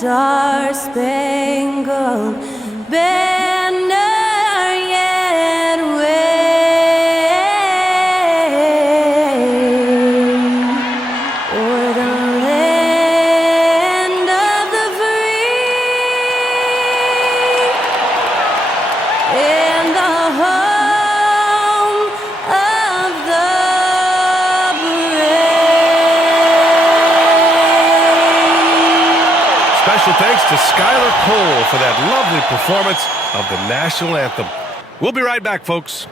star-spangled banner yet wave o'er the land of the free and the home of the brave. Special thanks to Skylar Cole for that lovely performance of the national anthem. We'll be right back, folks.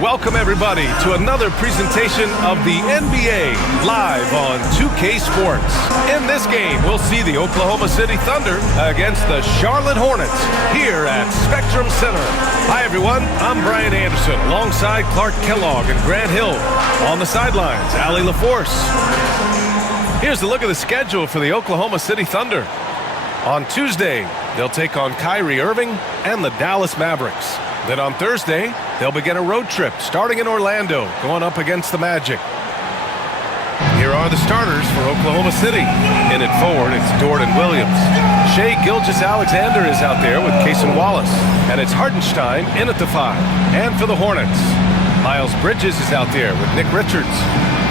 Welcome, everybody, to another presentation of the NBA live on 2K Sports. In this game, we'll see the Oklahoma City Thunder against the Charlotte Hornets here at Spectrum Center. Hi, everyone. I'm Brian Anderson alongside Clark Kellogg and Grant Hill. On the sidelines, Allie LaForce. Here's a look at the schedule for the Oklahoma City Thunder. On Tuesday, they'll take on Kyrie Irving and the Dallas Mavericks. Then on Thursday, they'll begin a road trip starting in Orlando, going up against the Magic. Here are the starters for Oklahoma City. In at forward, it's Dort and Williams. Shai Gilgeous-Alexander is out there with Cason Wallace. And it's Hartenstein in at the 5. And for the Hornets, Miles Bridges is out there with Nick Richards.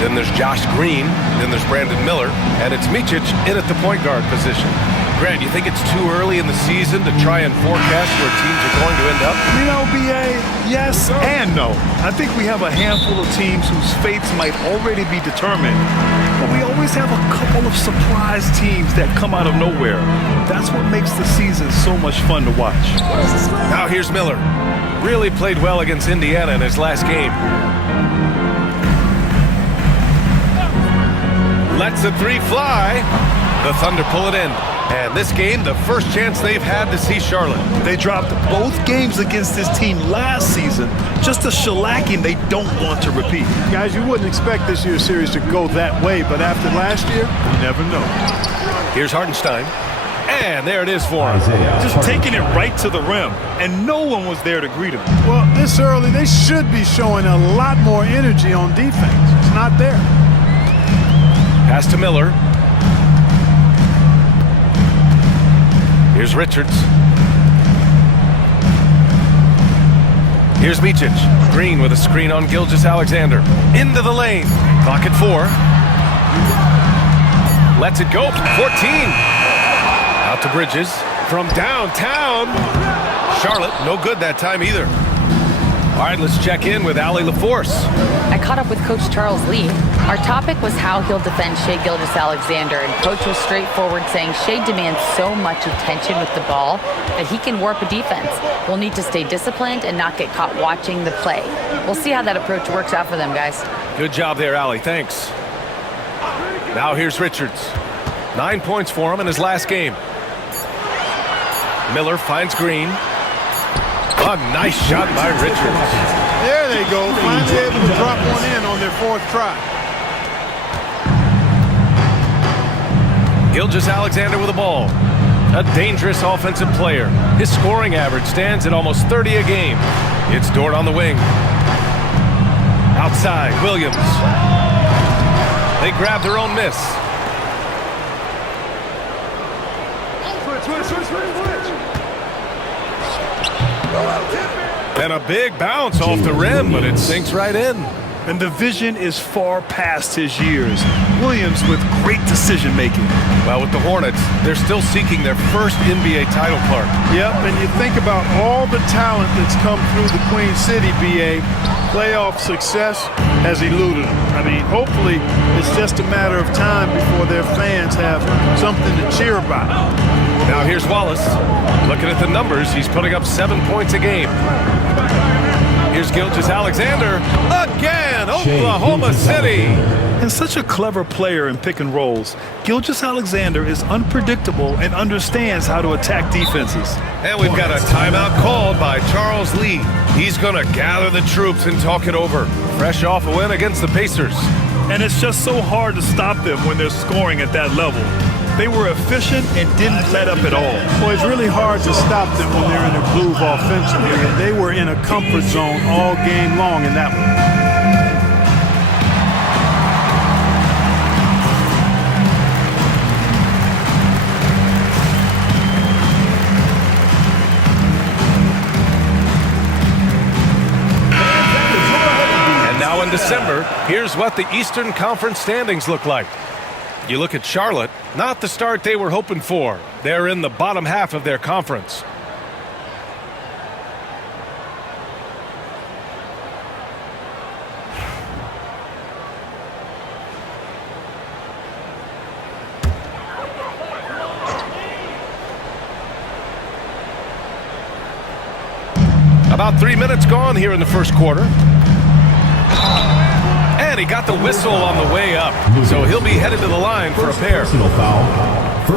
Then there's Josh Green. Then there's Brandon Miller. And it's Micic in at the point guard position. Grant, you think it's too early in the season to try and forecast where teams are going to end up? You know, B.A., yes and no. I think we have a handful of teams whose fates might already be determined, but we always have a couple of surprise teams that come out of nowhere. That's what makes the season so much fun to watch. Now here's Miller. Really played well against Indiana in his last game. Lets the 3 fly. The Thunder pull it in. And this game, the first chance they've had to see Charlotte. They dropped both games against this team last season. Just a shellacking they don't want to repeat. Guys, you wouldn't expect this year's series to go that way, but after last year, you never know. Here's Hartenstein. And there it is for him. Just taking it right to the rim, and no one was there to greet him. Well, this early, they should be showing a lot more energy on defense. It's not there. Pass to Miller. Here's Richards. Here's Micic. Green with a screen on Gilgeous-Alexander. Into the lane. Clock at 4. Lets it go. 14. Out to Bridges. From downtown. Charlotte, no good that time either. All right, let's check in with Allie LaForce. I caught up with Coach Charles Lee. Our topic was how he'll defend Shai Gilgeous-Alexander, and Coach was straightforward, saying Shai demands so much attention with the ball that he can warp a defense. We'll need to stay disciplined and not get caught watching the play. We'll see how that approach works out for them, guys. Good job there, Allie. Thanks. Now here's Richards. 9 points for him in his last game. Miller finds Green. A nice shot by Richards. There they go. Finally able to drop one in on their 4th try. Gilgeous-Alexander with the ball. A dangerous offensive player. His scoring average stands at almost 30 a game. It's Dort on the wing. Outside, Williams. They grab their own miss. And a big bounce off the rim, but it sinks right in. And the vision is far past his years. Williams with great decision-making. Well, with the Hornets, they're still seeking their first NBA title, Clark. Yep, and you think about all the talent that's come through the Queen City, BA. Playoff success has eluded them. I mean, hopefully it's just a matter of time before their fans have something to cheer about. Now here's Wallace. Looking at the numbers, he's putting up 7 points a game. Here's Gilgeous-Alexander again, Oklahoma City. And such a clever player in pick and rolls, Gilgeous-Alexander is unpredictable and understands how to attack defenses. And we've got a timeout called by Charles Lee. He's going to gather the troops and talk it over. Fresh off a win against the Pacers. And it's just so hard to stop them when they're scoring at that level. They were efficient and didn't let up at all. Well, it's really hard to stop them when they're in a groove offensively, and they were in a comfort zone all game long in that one. In December, here's what the Eastern Conference standings look like. You look at Charlotte, not the start they were hoping for. They're in the bottom half of their conference. About 3 minutes gone here in the first quarter. And he got the whistle on the way up, so he'll be headed to the line for a pair.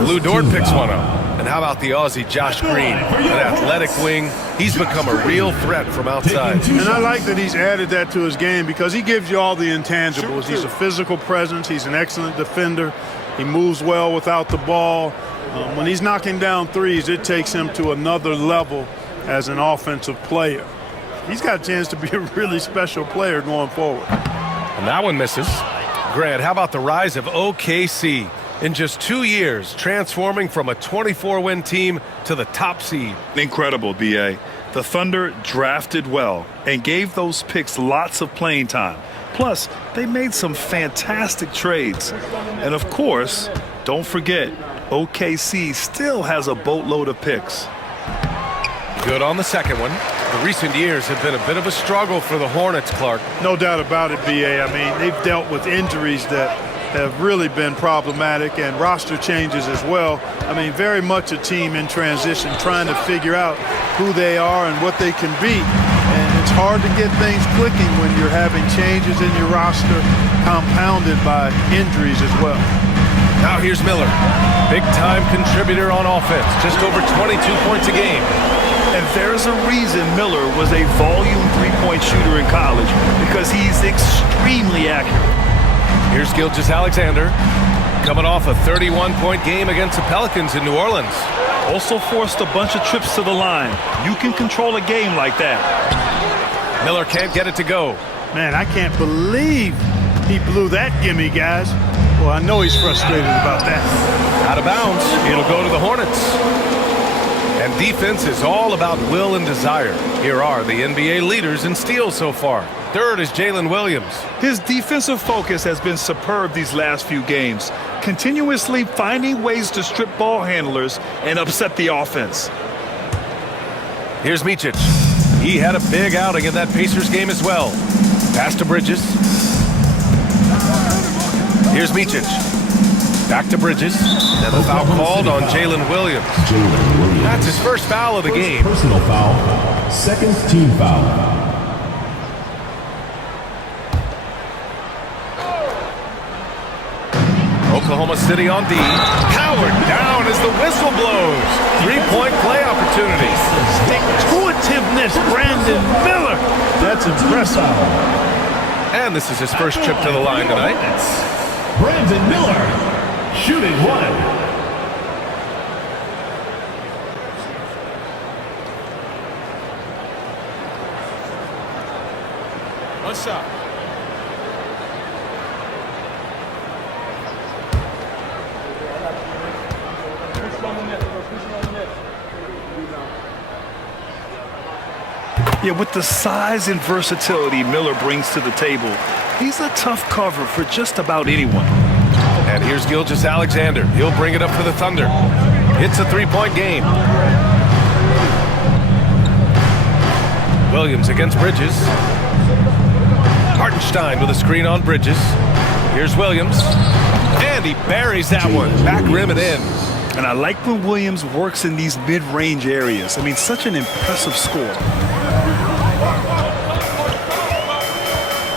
Lou Dort picks one up. And how about the Aussie Josh Green, an athletic wing? He's become a real threat from outside. And I like that he's added that to his game because he gives you all the intangibles. He's a physical presence. He's an excellent defender. He moves well without the ball. When he's knocking down threes, it takes him to another level as an offensive player. He's got a chance to be a really special player going forward. And that one misses. Grant, how about the rise of OKC? In just 2 years, transforming from a 24-win team to the top seed. Incredible, B.A. The Thunder drafted well and gave those picks lots of playing time. Plus, they made some fantastic trades. And of course, don't forget, OKC still has a boatload of picks. Good on the second one. The recent years have been a bit of a struggle for the Hornets, Clark. No doubt about it, B.A. I mean, they've dealt with injuries that have really been problematic and roster changes as well. I mean, very much a team in transition, trying to figure out who they are and what they can be. And it's hard to get things clicking when you're having changes in your roster compounded by injuries as well. Now here's Miller. Big-time contributor on offense, just over 22 points a game. And there's a reason Miller was a volume three-point shooter in college, because he's extremely accurate. Here's Gilgeous-Alexander, coming off a 31-point game against the Pelicans in New Orleans. Also forced a bunch of trips to the line. You can control a game like that. Miller can't get it to go. Man, I can't believe he blew that gimme, guys. Well, I know he's frustrated about that. Out of bounds, it'll go to the Hornets. And defense is all about will and desire. Here are the NBA leaders in steals so far. Third is Jalen Williams. His defensive focus has been superb these last few games, continuously finding ways to strip ball handlers and upset the offense. Here's Micic. He had a big outing in that Pacers game as well. Pass to Bridges. Here's Micic. Back to Bridges. And the foul called on Jalen Williams. That's his first foul of the game. Personal foul. Second team foul. Oklahoma City on D. Howard down as the whistle blows. Three-point play opportunity. Stick-to-itiveness, Brandon Miller. That's impressive. And this is his first trip to the line tonight. Brandon Miller. Shooting one. What's up? Yeah, with the size and versatility Miller brings to the table, he's a tough cover for just about anyone. And here's Gilgeous-Alexander. He'll bring it up for the Thunder. It's a three-point game. Williams against Bridges. Hartenstein with a screen on Bridges. Here's Williams. And he buries that one. Back rim and in. And I like when Williams works in these mid-range areas. I mean, such an impressive score.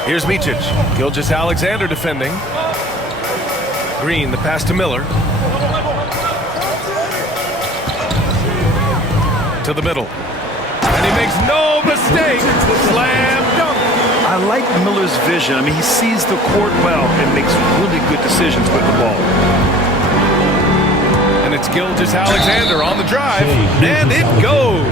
Here's Micic. Gilgeous-Alexander defending. Green, the pass to Miller. To the middle. And he makes no mistake. Slam dunk. I like Miller's vision. I mean, he sees the court well and makes really good decisions with the ball. It's Gilgeous-Alexander on the drive, and it goes.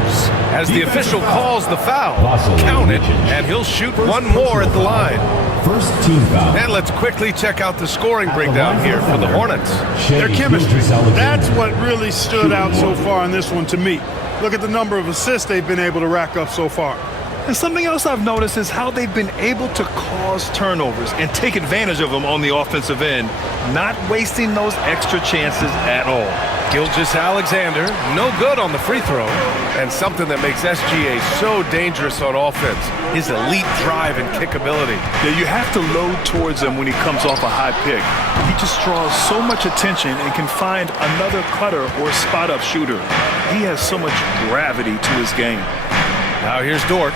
As the official calls the foul, count it, and he'll shoot one more at the line. First team foul. And let's quickly check out the scoring breakdown here for the Hornets. Their chemistry, that's what really stood out so far in this one to me. Look at the number of assists they've been able to rack up so far. And something else I've noticed is how they've been able to cause turnovers and take advantage of them on the offensive end, not wasting those extra chances at all. Gilgeous-Alexander, no good on the free throw, and something that makes SGA so dangerous on offense, his elite drive and kick ability. Yeah, you have to load towards him when he comes off a high pick. He just draws so much attention and can find another cutter or spot-up shooter. He has so much gravity to his game. Now here's Dort.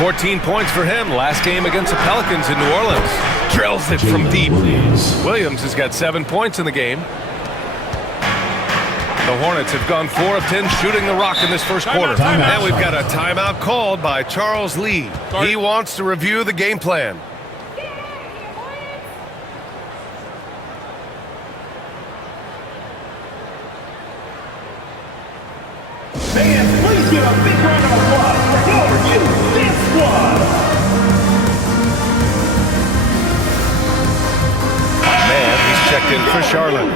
14 points for him last game against the Pelicans in New Orleans. Drills it from deep. Williams has got 7 points in the game. The Hornets have gone 4 of 10 shooting the rock in this first quarter. And we've got a timeout called by Charles Lee. He wants to review the game plan. Fans, please give a big round of applause for your UHD squad. Man, he's checked in for Charlotte.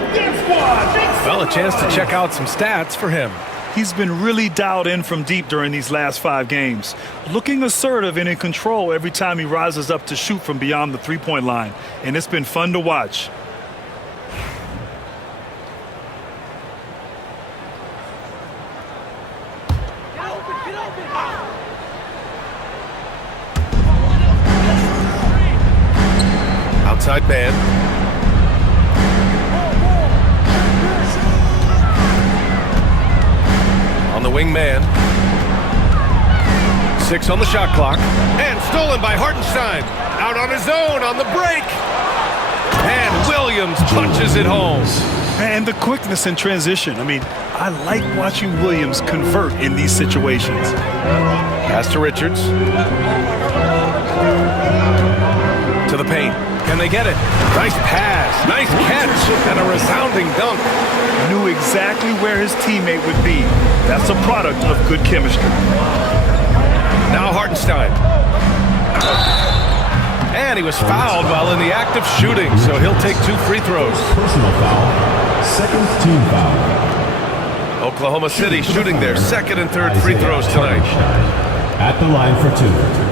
Well, a chance to check out some stats for him. He's been really dialed in from deep during these last 5 games, looking assertive and in control every time he rises up to shoot from beyond the three-point line, and it's been fun to watch. Outside man. On the wing man. 6 on the shot clock. And stolen by Hartenstein. Out on his own on the break. And Williams punches it home. And the quickness in transition. I mean, I like watching Williams convert in these situations. Pass to Richards. To the paint. Can they get it? Nice pass. Nice catch. And a resounding dunk. Knew exactly where his teammate would be. That's a product of good chemistry. Now Hartenstein. And he was fouled while in the act of shooting, so he'll take 2 free throws. Personal foul. Second team foul. Oklahoma City shooting their second and third free throws tonight. At the line for 2.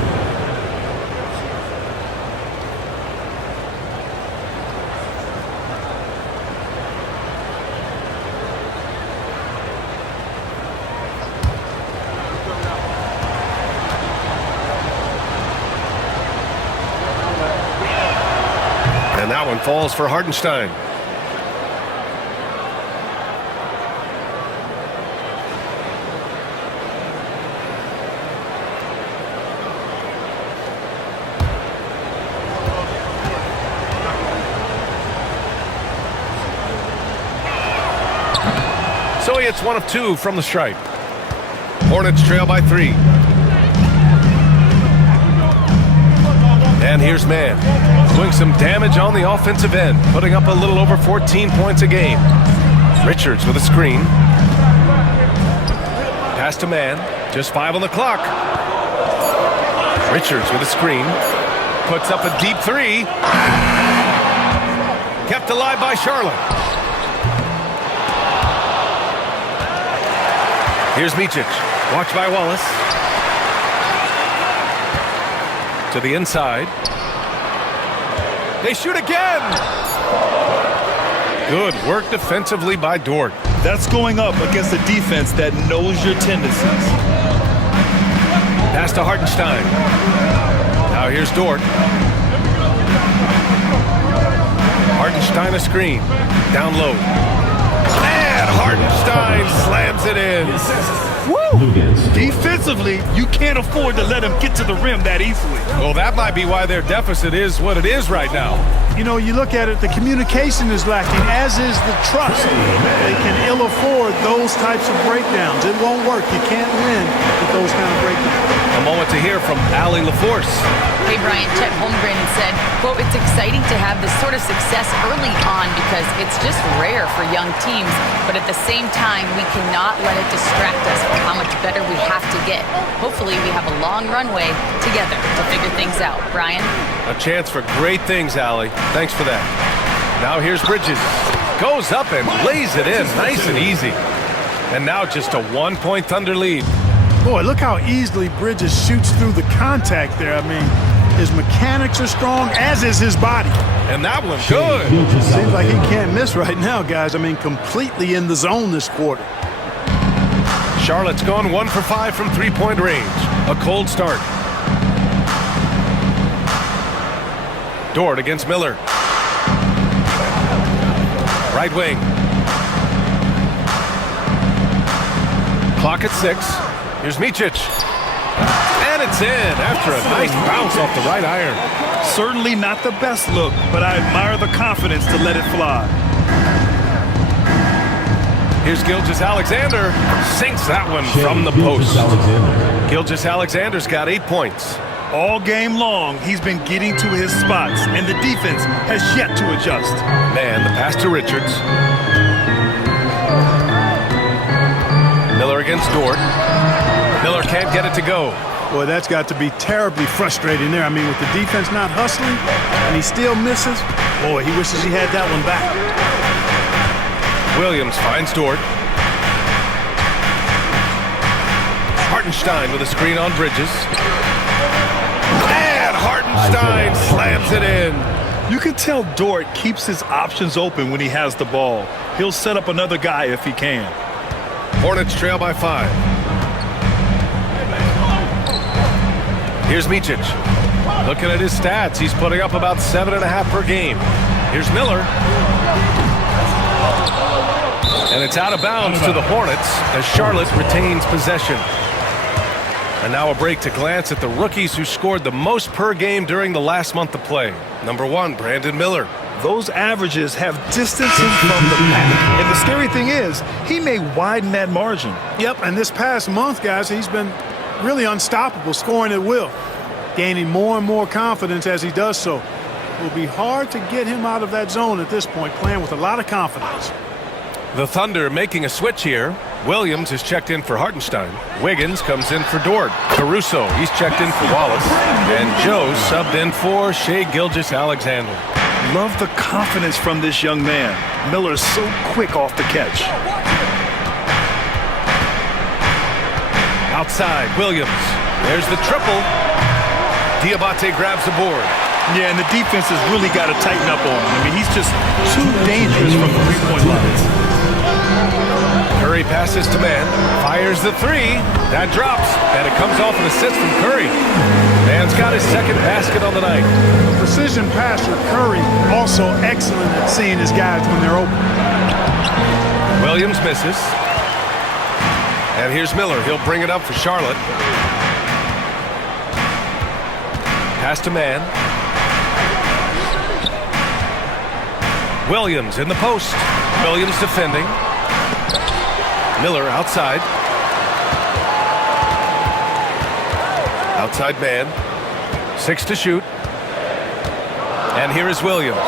And that one falls for Hartenstein. So he hits 1 of 2 from the stripe. Hornets trail by 3. And here's Man, doing some damage on the offensive end, putting up a little over 14 points a game. Richards with a screen. Pass to Man, just 5 on the clock. Richards with a screen, puts up a deep 3. Kept alive by Charlotte. Here's Micic, watched by Wallace. To the inside. They shoot again. Good work defensively by Dort. That's going up against a defense that knows your tendencies. Pass to Hartenstein. Now here's Dort. Hartenstein a screen. Down low. And Hartenstein slams it in. Woo! Defensively, you can't afford to let him get to the rim that easily. Well, that might be why their deficit is what it is right now. You know, you look at it, the communication is lacking, as is the trust. They can ill afford those types of breakdowns. It won't work. You can't win with those kind of breakdowns. A moment to hear from Allie LaForce. Hey, Brian, Chet Holmgren said, quote, "It's exciting to have this sort of success early on because it's just rare for young teams. But at the same time, we cannot let it distract us from how much better we have to get. Hopefully, we have a long runway together to figure things out." Brian? A chance for great things, Allie. Thanks for that. Now here's Bridges. Goes up and lays it in. Nice and easy. And now just a 1-point Thunder lead. Boy, look how easily Bridges shoots through the contact there. I mean, his mechanics are strong, as is his body. And that one good. Seems like he can't miss right now, guys. I mean, completely in the zone this quarter. Charlotte's gone 1 for 5 from three-point range. A cold start. Dort against Miller. Right wing. Clock at 6. Here's Micic. And it's in after a nice bounce off the right iron. Certainly not the best look, but I admire the confidence to let it fly. Here's Gilgeous-Alexander. Sinks that one from the post. Gilgeous-Alexander's got 8 points. All game long, he's been getting to his spots, and the defense has yet to adjust. Man, the pass to Richards. Miller against Dort. Miller can't get it to go. Boy, that's got to be terribly frustrating there. I mean, with the defense not hustling, and he still misses. Boy, he wishes he had that one back. Williams finds Dort. Hartenstein with a screen on Bridges. And Hartenstein slams it in. You can tell Dort keeps his options open when he has the ball. He'll set up another guy if he can. Hornets trail by 5. Here's Micic. Looking at his stats, he's putting up about 7.5 per game. Here's Miller. And it's out of bounds to the Hornets as Charlotte retains possession. And now a break to glance at the rookies who scored the most per game during the last month of play. Number 1, Brandon Miller. Those averages have distance him from the pack. And the scary thing is, he may widen that margin. Yep, and this past month, guys, he's been really unstoppable, scoring at will. Gaining more and more confidence as he does so. It will be hard to get him out of that zone at this point, playing with a lot of confidence. The Thunder making a switch here. Williams is checked in for Hartenstein. Wiggins comes in for Dort. Caruso, he's checked in for Wallace. And Joe subbed in for Shai Gilgeous-Alexander. Love the confidence from this young man. Miller's so quick off the catch. Outside, Williams. There's the triple. Diabate grabs the board. Yeah, and the defense has really got to tighten up on him. I mean, he's just too dangerous from the three-point line. Curry passes to Mann. Fires the 3. That drops. And it comes off an assist from Curry. Mann's got his second basket on the night. Precision passer Curry also excellent at seeing his guys when they're open. Williams misses. And here's Miller. He'll bring it up for Charlotte. Pass to Mann. Williams in the post. Williams defending. Miller outside. Outside man. 6 to shoot. And here is Williams.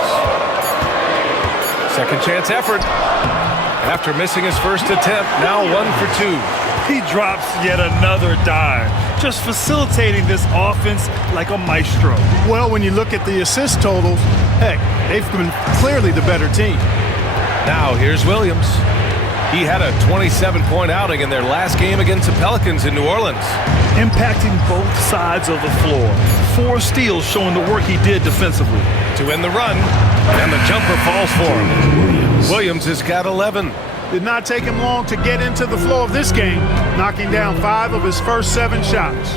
Second chance effort. After missing his first attempt, now 1 for 2. He drops yet another dime, just facilitating this offense like a maestro. Well, when you look at the assist totals, heck, they've been clearly the better team. Now here's Williams. He had a 27-point outing in their last game against the Pelicans in New Orleans. Impacting both sides of the floor. 4 steals showing the work he did defensively. To end the run, and the jumper falls for him. Williams has got 11. Did not take him long to get into the flow of this game, knocking down 5 of his first 7 shots.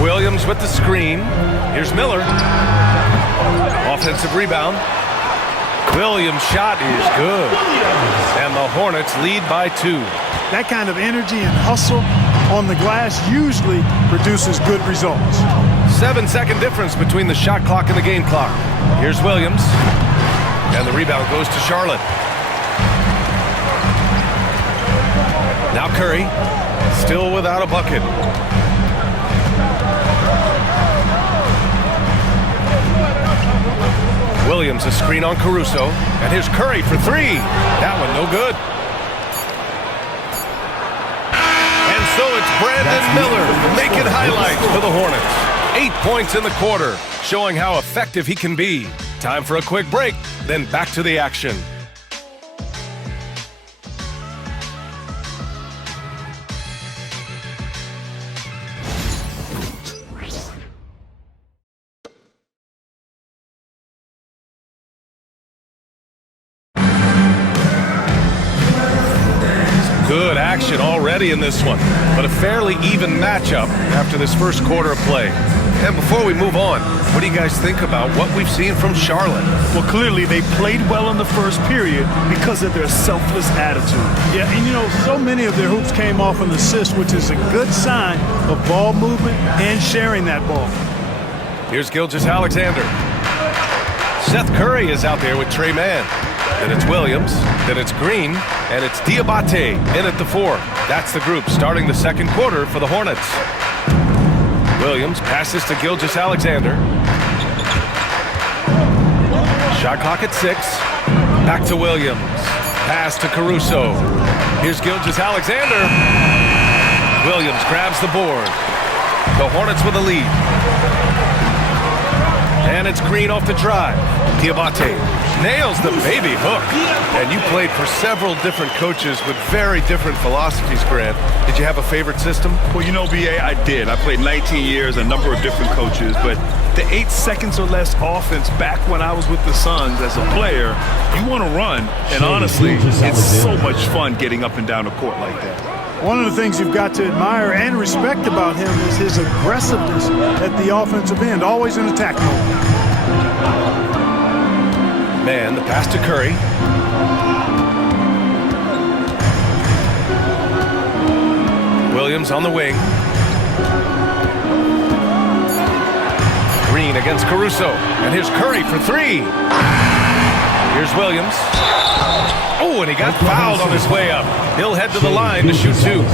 Williams with the screen. Here's Miller. Offensive rebound. Williams' shot is good. And the Hornets lead by 2. That kind of energy and hustle on the glass usually produces good results. 7-second difference between the shot clock and the game clock. Here's Williams. And the rebound goes to Charlotte. Now Curry, still without a bucket. Williams, a screen on Caruso. And here's Curry for three. That one no good. And so it's Brandon Miller making highlights for the Hornets. 8 points in the quarter, showing how effective he can be. Time for a quick break, then back to the action. Good action already in this one, but a fairly even matchup after this first quarter of play. And before we move on, what do you guys think about what we've seen from Charlotte? Well, clearly they played well in the first period because of their selfless attitude. Yeah, and you know, so many of their hoops came off an assist, which is a good sign of ball movement and sharing that ball. Here's Gilgeous-Alexander. Seth Curry is out there with Trey Mann. Then it's Williams, then it's Green, and it's Diabate in at the 4. That's the group starting the second quarter for the Hornets. Williams passes to Gilgeous-Alexander. Shot clock at 6. Back to Williams. Pass to Caruso. Here's Gilgeous-Alexander. Williams grabs the board. The Hornets with a lead. And it's Green off the drive. Diabate nails the baby hook. And you played for several different coaches with very different philosophies, Grant. Did you have a favorite system? Well, you know, BA, I did. I played 19 years, a number of different coaches, but the 8 seconds or less offense back when I was with the Suns as a player, you want to run. And honestly, it's so much fun getting up and down the court like that. One of the things you've got to admire and respect about him is his aggressiveness at the offensive end, always in attack mode. Man, the pass to Curry. Williams on the wing. Green against Caruso. And here's Curry for 3. Here's Williams. Oh, and he got fouled on his way up. He'll head to the line to shoot 2.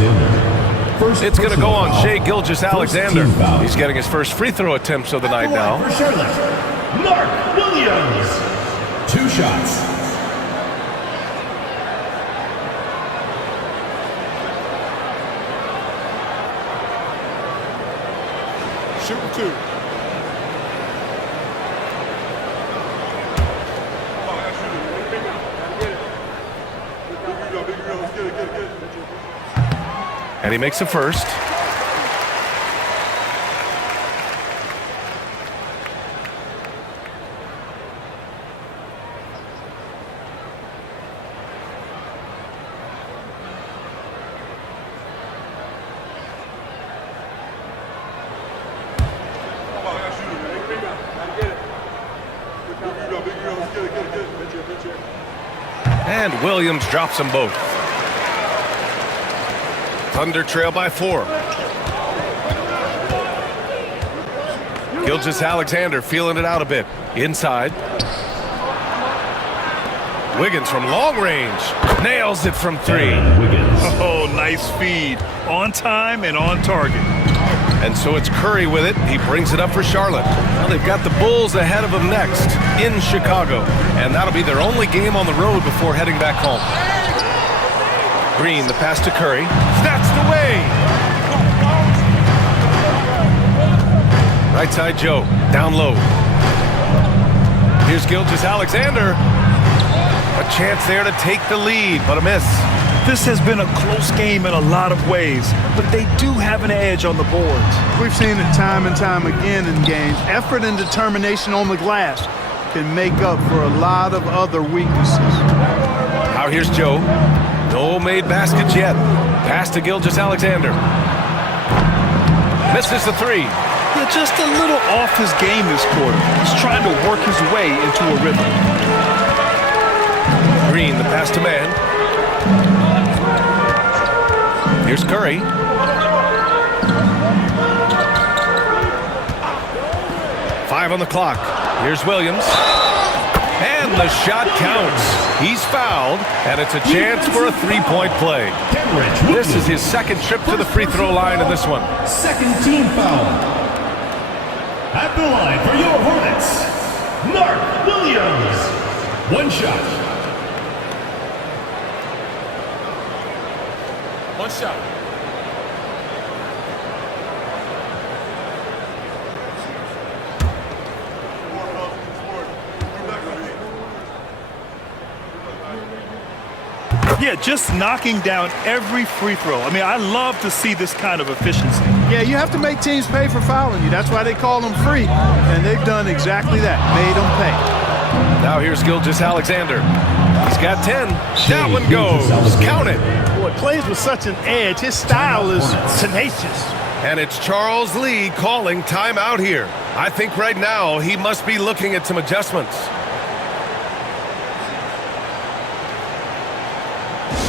It's going to go on Shai Gilgeous-Alexander. He's getting his first free throw attempts of the night now. For Charlotte, Mark Williams. 2 shots. Shooting 2. And he makes a first. And Williams drops them both. Thunder trail by 4. Gilgeous-Alexander feeling it out a bit. Inside. Wiggins from long range. Nails it from 3. Oh, nice feed. On time and on target. And so it's Curry with it. He brings it up for Charlotte. Well, they've got the Bulls ahead of them next in Chicago. And that'll be their only game on the road before heading back home. Green, the pass to Curry. Snatched away. Right side Joe, down low. Here's Gilgeous-Alexander. A chance there to take the lead, but a miss. This has been a close game in a lot of ways, but they do have an edge on the boards. We've seen it time and time again in games. Effort and determination on the glass can make up for a lot of other weaknesses. Now here's Joe. No made baskets yet. Pass to Gilgeous-Alexander. Misses the 3. Yeah, just a little off his game this quarter. He's trying to work his way into a rhythm. Green, the pass to Mann. Here's Curry. 5 on the clock. Here's Williams. And the shot counts. He's fouled, and it's a chance for a three-point play. This is his second trip to the free throw line in this one. Second team foul. At the line for your Hornets, Mark Williams. One shot. One shot. Yeah, just knocking down every free throw. I mean, I love to see this kind of efficiency. Yeah, you have to make teams pay for fouling you. That's why they call them free. And they've done exactly that, made them pay. Now here's Gilgeous-Alexander. He's got 10. That one goes. Count it. Boy, plays with such an edge. His style is tenacious. And it's Charles Lee calling timeout here. I think right now he must be looking at some adjustments.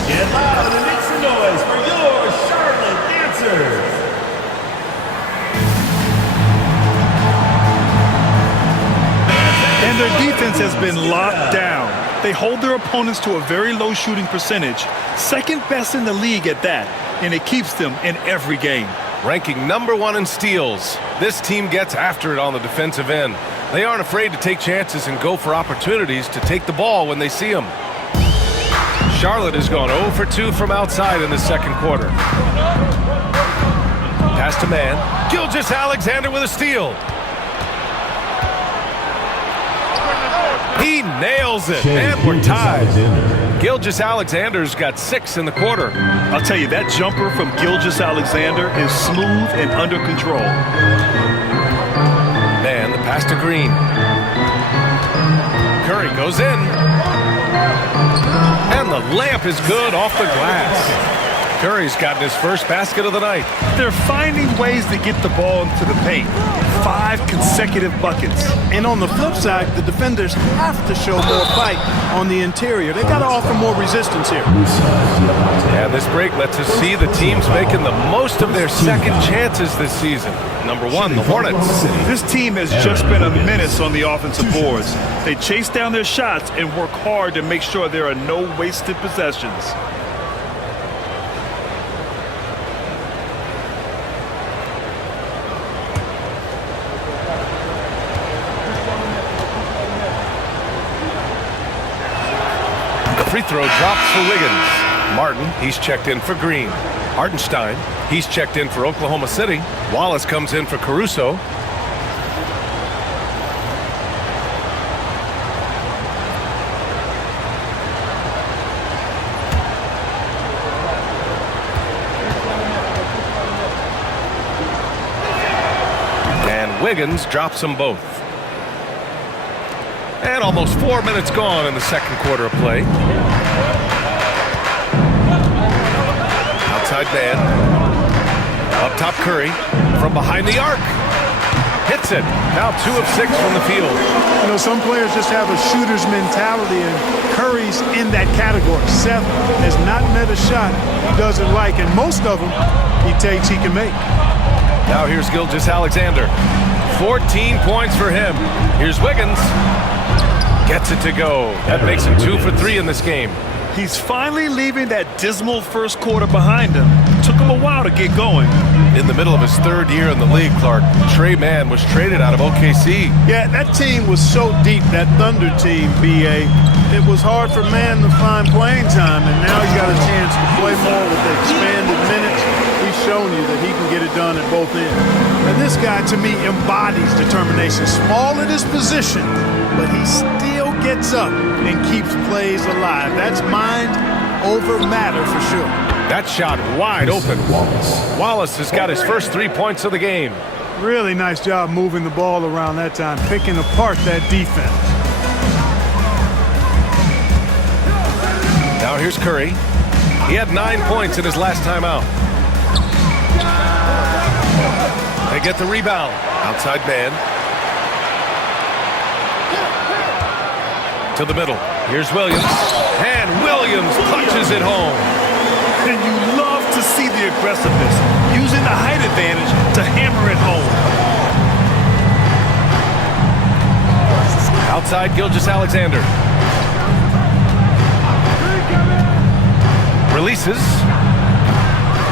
Get loud and make some noise for your Charlotte Dancers. And their defense has been locked down. They hold their opponents to a very low shooting percentage, second best in the league at that, and it keeps them in every game. Ranking #1 in steals, this team gets after it on the defensive end. They aren't afraid to take chances and go for opportunities to take the ball when they see them. Charlotte has gone 0 for 2 from outside in the second quarter. Pass to man. Gilgeous-Alexander with a steal. He nails it, and we're tied. Gilgeous-Alexander's got 6 in the quarter. I'll tell you, that jumper from Gilgeous-Alexander is smooth and under control. Man, the pass to Green. Curry goes in. And the layup is good off the glass. Curry's gotten his first basket of the night. They're finding ways to get the ball into the paint. 5 consecutive buckets. And on the flip side, the defenders have to show more fight on the interior. They got to offer more resistance here. And this break lets us see the teams making the most of their second chances this season. #1, the Hornets. This team has just been a menace on the offensive boards. They chase down their shots and work hard to make sure there are no wasted possessions. Free throw drops for Wiggins. Martin, he's checked in for Green. Hartenstein, he's checked in for Oklahoma City. Wallace comes in for Caruso. And Wiggins drops them both. And almost 4 minutes gone in the second quarter of play. Outside man. Up top Curry. From behind the arc. Hits it. Now 2 of 6 from the field. You know, some players just have a shooter's mentality, and Curry's in that category. Seth has not met a shot he doesn't like, and most of them he takes he can make. Now here's Gilgeous-Alexander. 14 points for him. Here's Wiggins. Gets it to go. That makes him 2 for 3 in this game. He's finally leaving that dismal first quarter behind him. Took him a while to get going. In the middle of his 3rd year in the league, Clark, Trey Mann was traded out of OKC. Yeah, that team was so deep, that Thunder team, B.A. It was hard for Mann to find playing time, and now he's got a chance to play more with the expanded minutes. He's shown you that he can get it done at both ends. And this guy, to me, embodies determination. Small at his position, but he still gets up and keeps plays alive. That's mind over matter for sure. That shot wide open. Wallace has got his first 3 points of the game. Really nice job moving the ball around that time, picking apart that defense. Now here's Curry. He had 9 points in his last time out. They get the rebound. Outside man. To the middle. Here's Williams. And Williams punches it home. And you love to see the aggressiveness, using the height advantage to hammer it home. outside Gilgeous-Alexander. Releases.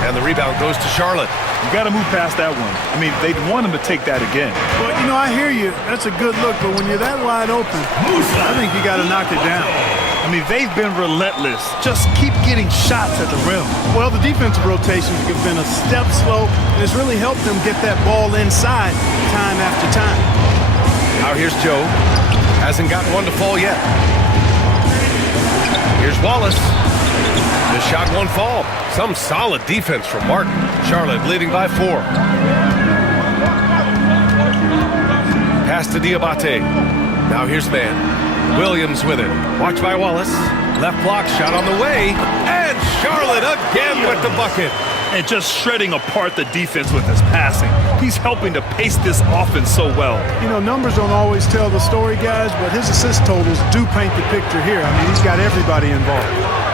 And the rebound goes to Charlotte. You got to move past that one. I mean, they'd want him to take that again. Well, you know, I hear you. That's a good look, but when you're that wide open, I think you got to knock it down. I mean, they've been relentless. Just keep getting shots at the rim. Well, the defensive rotations have been a step slow, and it's really helped them get that ball inside time after time. Now here's Joe. Hasn't gotten one to fall yet. Here's Wallace. The shot won't fall. Some solid defense from Martin. Charlotte leading by 4. Pass to Diabate. Now here's man. Williams with it. Watched by Wallace. Left block shot on the way. And Charlotte again with the bucket. And just shredding apart the defense with his passing. He's helping to pace this offense so well. You know, numbers don't always tell the story, guys, but his assist totals do paint the picture here. I mean, he's got everybody involved.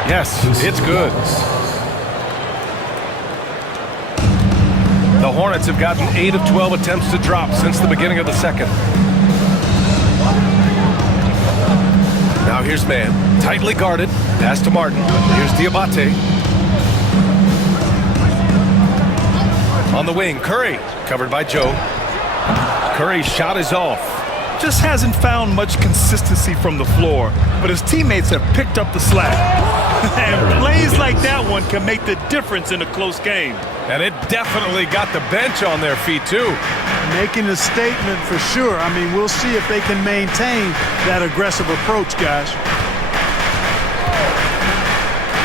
Yes, it's good. The Hornets have gotten 8 of 12 attempts to drop since the beginning of the second. Now here's man. Tightly guarded. Pass to Martin. Here's Diabate. On the wing, Curry. Covered by Joe. Curry's shot is off. Just hasn't found much consistency from the floor, but his teammates have picked up the slack. And plays like that one can make the difference in a close game. And it definitely got the bench on their feet, too. Making a statement for sure. I mean, we'll see if they can maintain that aggressive approach, guys.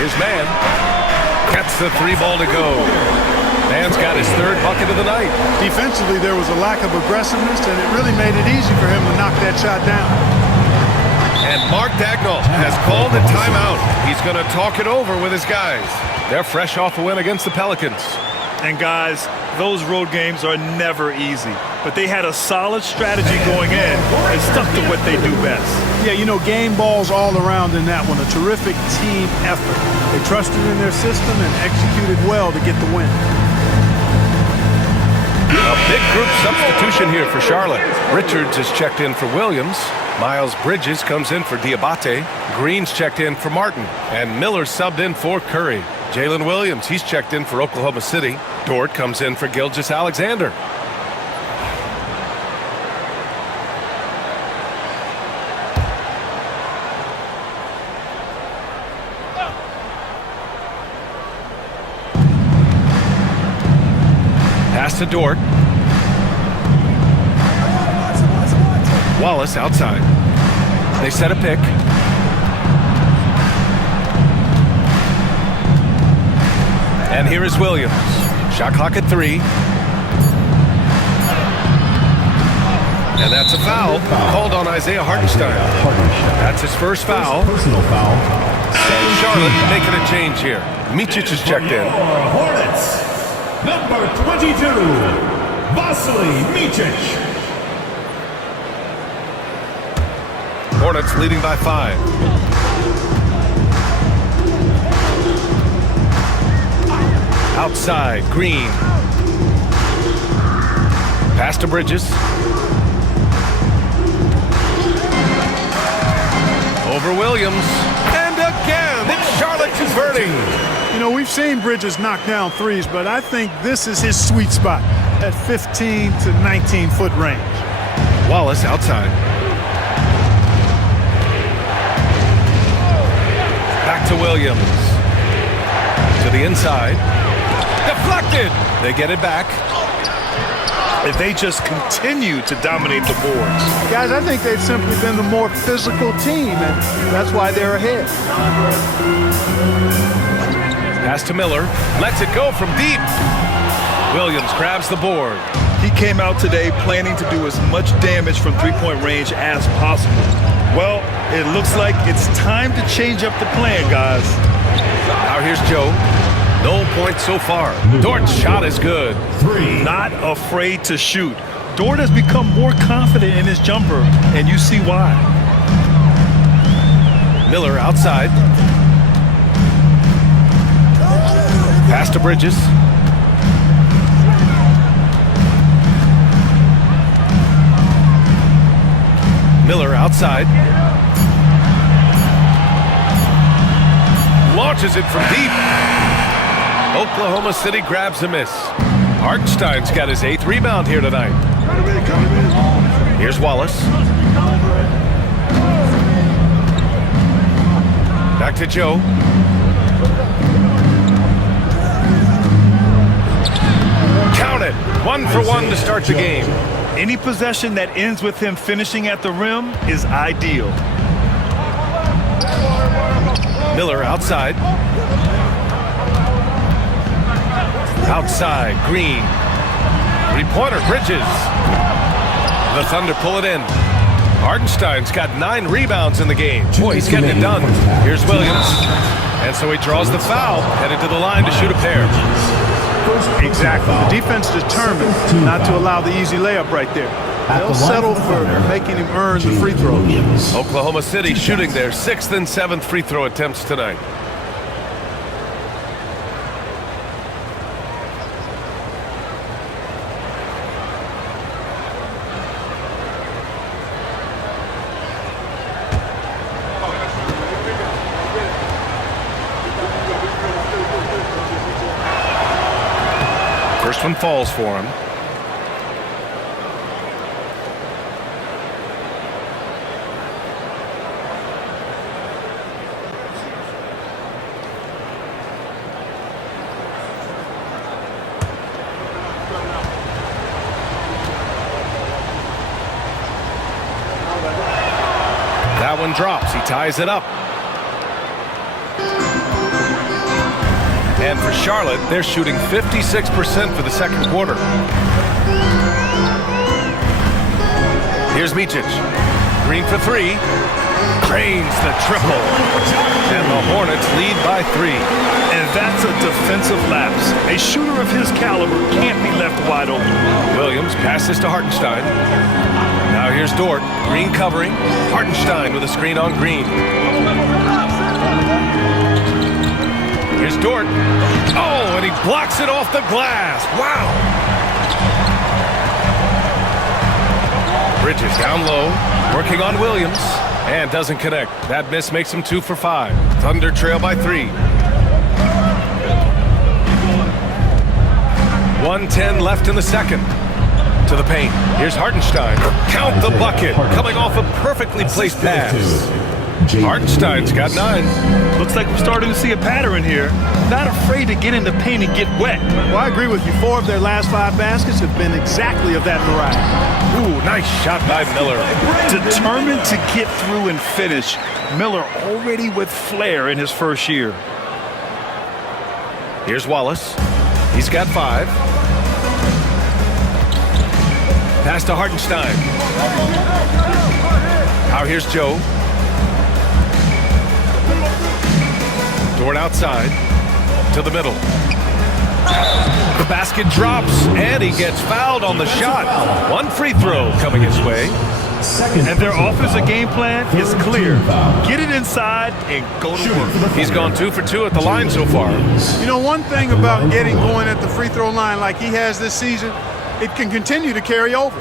Here's man. Gets the 3 ball to go. Man's got his 3rd bucket of the night. Defensively, there was a lack of aggressiveness, and it really made it easy for him to knock that shot down. And Mark Dagnall has called a timeout. He's going to talk it over with his guys. They're fresh off a win against the Pelicans. And guys, those road games are never easy, but they had a solid strategy going in and stuck to what they do best. Yeah, you know, game balls all around in that one. A terrific team effort. They trusted in their system and executed well to get the win. A big group substitution here for Charlotte. Richards is checked in for Williams. Miles Bridges comes in for Diabate. Green's checked in for Martin. And Miller subbed in for Curry. Jalen Williams, he's checked in for Oklahoma City. Dort comes in for Gilgeous-Alexander. Pass to Dort. Wallace outside. They set a pick. And here is Williams. Shot clock at 3. And that's a foul called on Isaiah Hartenstein. That's his first foul. Personal foul. And Charlotte making a change here. Micic is checked in. Hornets, number 22, Vasily Micic. Hornets leading by 5. Outside, Green. Pass to Bridges. Over Williams. And again, it's Charlotte converting. You know, we've seen Bridges knock down threes, but I think this is his sweet spot at 15 to 19-foot range. Wallace outside. Back to Williams. To the inside. Deflected. They get it back. And they just continue to dominate the boards. Guys, I think they've simply been the more physical team, and that's why they're ahead. Pass to Miller. Lets it go from deep. Williams grabs the board. He came out today planning to do as much damage from three-point range as possible. Well, it looks like it's time to change up the plan, guys. Now here's Joe. No points so far. Dort's shot is good. 3. Not afraid to shoot. Dort has become more confident in his jumper, and you see why. Miller outside. Pass to Bridges. Miller outside. Outside. Launches it from deep. Oklahoma City grabs a miss. Hartenstein's got his 8th rebound here tonight. Here's Wallace. Back to Joe. Count it. 1 for 1 to start the game. Any possession that ends with him finishing at the rim is ideal. Miller outside. Outside, Green. 3-pointer, Bridges. The Thunder pull it in. Hartenstein's got 9 rebounds in the game. Boy, he's getting it done. Here's Williams. And so he draws the foul, headed to the line to shoot a pair. Exactly. The defense determined not to allow the easy layup right there. They'll settle for making him earn the free throws. Oklahoma City shooting their 6th and 7th free throw attempts tonight. First one falls for him. That one drops. He ties it up. And for Charlotte, they're shooting 56% for the second quarter. Here's Micic. Green for 3. Cranes the triple. And the Hornets lead by 3. And that's a defensive lapse. A shooter of his caliber can't be left wide open. Williams passes to Hartenstein. Now here's Dort. Green covering. Hartenstein with a screen on Green. Here's Dort. Oh, and he blocks it off the glass. Wow. Bridges down low, working on Williams, and doesn't connect. That miss makes him 2 for 5. Thunder trail by 3. 1:10 left in the second. To the paint. Here's Hartenstein. Count the bucket. Coming off a perfectly placed pass. Hartenstein's got 9. Looks like we're starting to see a pattern here. Not afraid to get in the paint and get wet. Well, I agree with you. 4 of their last 5 baskets have been exactly of that variety. Ooh, nice shot by Miller. Determined to get through and finish. Miller already with flair in his first year. Here's Wallace. He's got 5. Pass to Hartenstein. Now here's Joe. Dort outside to the middle. The basket drops, and he gets fouled on the shot. 1 free throw coming his way. And their offensive game plan is clear. Get it inside and go to work. He's gone 2 for 2 at the line so far. You know, one thing about getting going at the free throw line like he has this season, it can continue to carry over.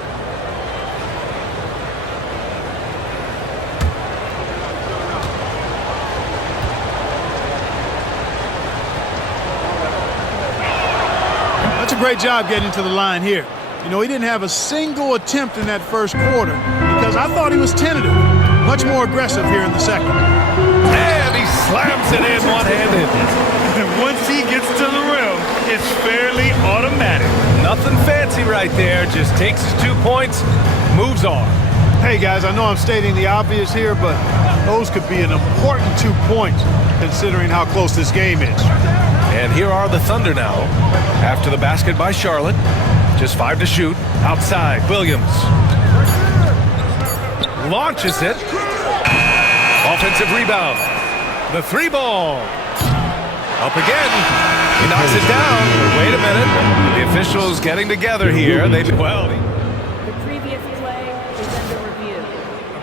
That's a great job getting to the line here. You know, he didn't have a single attempt in that first quarter because I thought he was tentative. Much more aggressive here in the second. And he slams it in one-handed. And once he gets to the rim, it's fairly automatic. Nothing fancy right there. Just takes his 2 points, moves on. Hey, guys, I know I'm stating the obvious here, but those could be an important 2 points considering how close this game is. And here are the Thunder now. After the basket by Charlotte. Just 5 to shoot. Outside, Williams. Launches it. Offensive rebound. The 3 ball. Up again. He knocks it down. Wait a minute. The officials getting together here. The previous play is under review.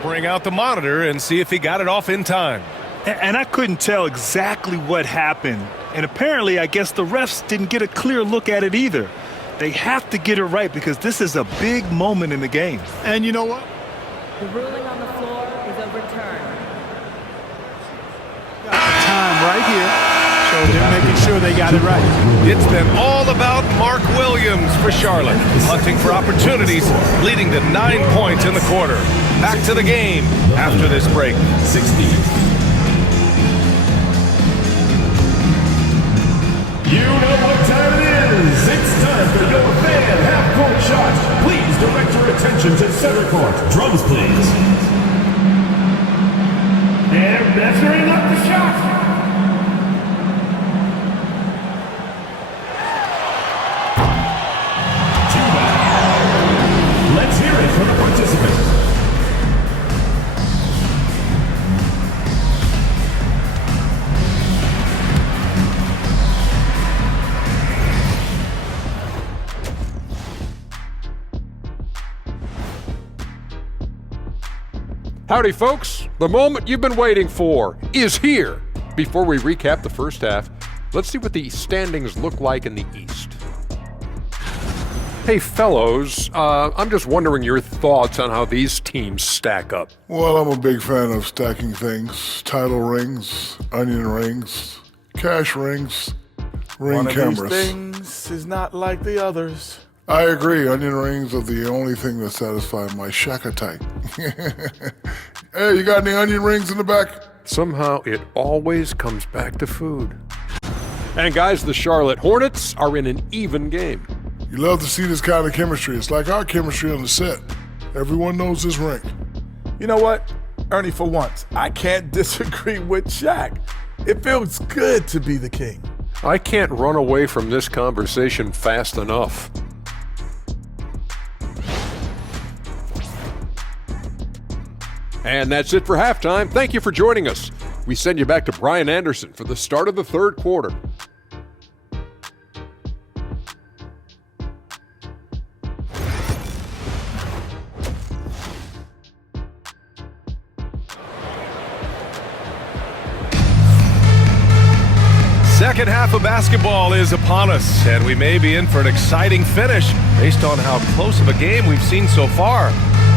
bring out the monitor and see if he got it off in time. And I couldn't tell exactly what happened. And apparently, I guess the refs didn't get a clear look at it either. They have to get it right because this is a big moment in the game. And you know what? The ruling on the floor overturned. Time right here. So they're making sure they got it right. It's been all about Mark Williams for Charlotte, hunting for opportunities, leading to 9 points in the quarter. Back to the game after this break. 60. You know what time it is. It's time for your fan half-court shot. Please direct your attention to center court. Drums, please. They're measuring up the shot. Let's hear it from the participants. Howdy, folks. The moment you've been waiting for is here. Before we recap the first half, let's see what the standings look like in the East. Hey, fellows, I'm just wondering your thoughts on how these teams stack up. Well, I'm a big fan of stacking things. Title rings, onion rings, cash rings, ring cameras. One of these things is not like the others. I agree. Onion rings are the only thing that satisfy my shack-a-type. Hey, you got any onion rings in the back? Somehow, it always comes back to food. And guys, the Charlotte Hornets are in an even game. You love to see this kind of chemistry. It's like our chemistry on the set. Everyone knows this ring. You know what, Ernie, for once, I can't disagree with Shaq. It feels good to be the king. I can't run away from this conversation fast enough. And that's it for halftime. Thank you for joining us. We send you back to Brian Anderson for the start of the third quarter. Second half of basketball is upon us, and we may be in for an exciting finish based on how close of a game we've seen so far.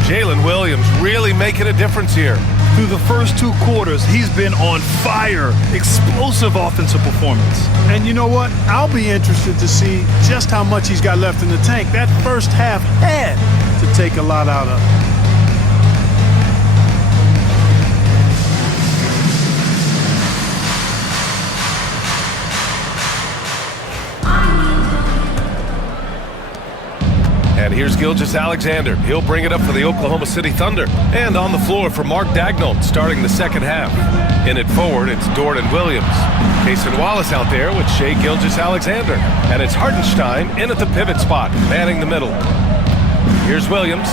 Jalen Williams really making a difference here. Through the first 2 quarters, he's been on fire. Explosive offensive performance. And you know what? I'll be interested to see just how much he's got left in the tank. That first half had to take a lot out of him. And here's Gilgeous-Alexander. He'll bring it up for the Oklahoma City Thunder. And on the floor for Mark Daigneault starting the second half. In it forward, it's Jordan Williams. Cason Wallace out there with Shai Gilgeous-Alexander. And it's Hartenstein in at the pivot spot, manning the middle. Here's Williams.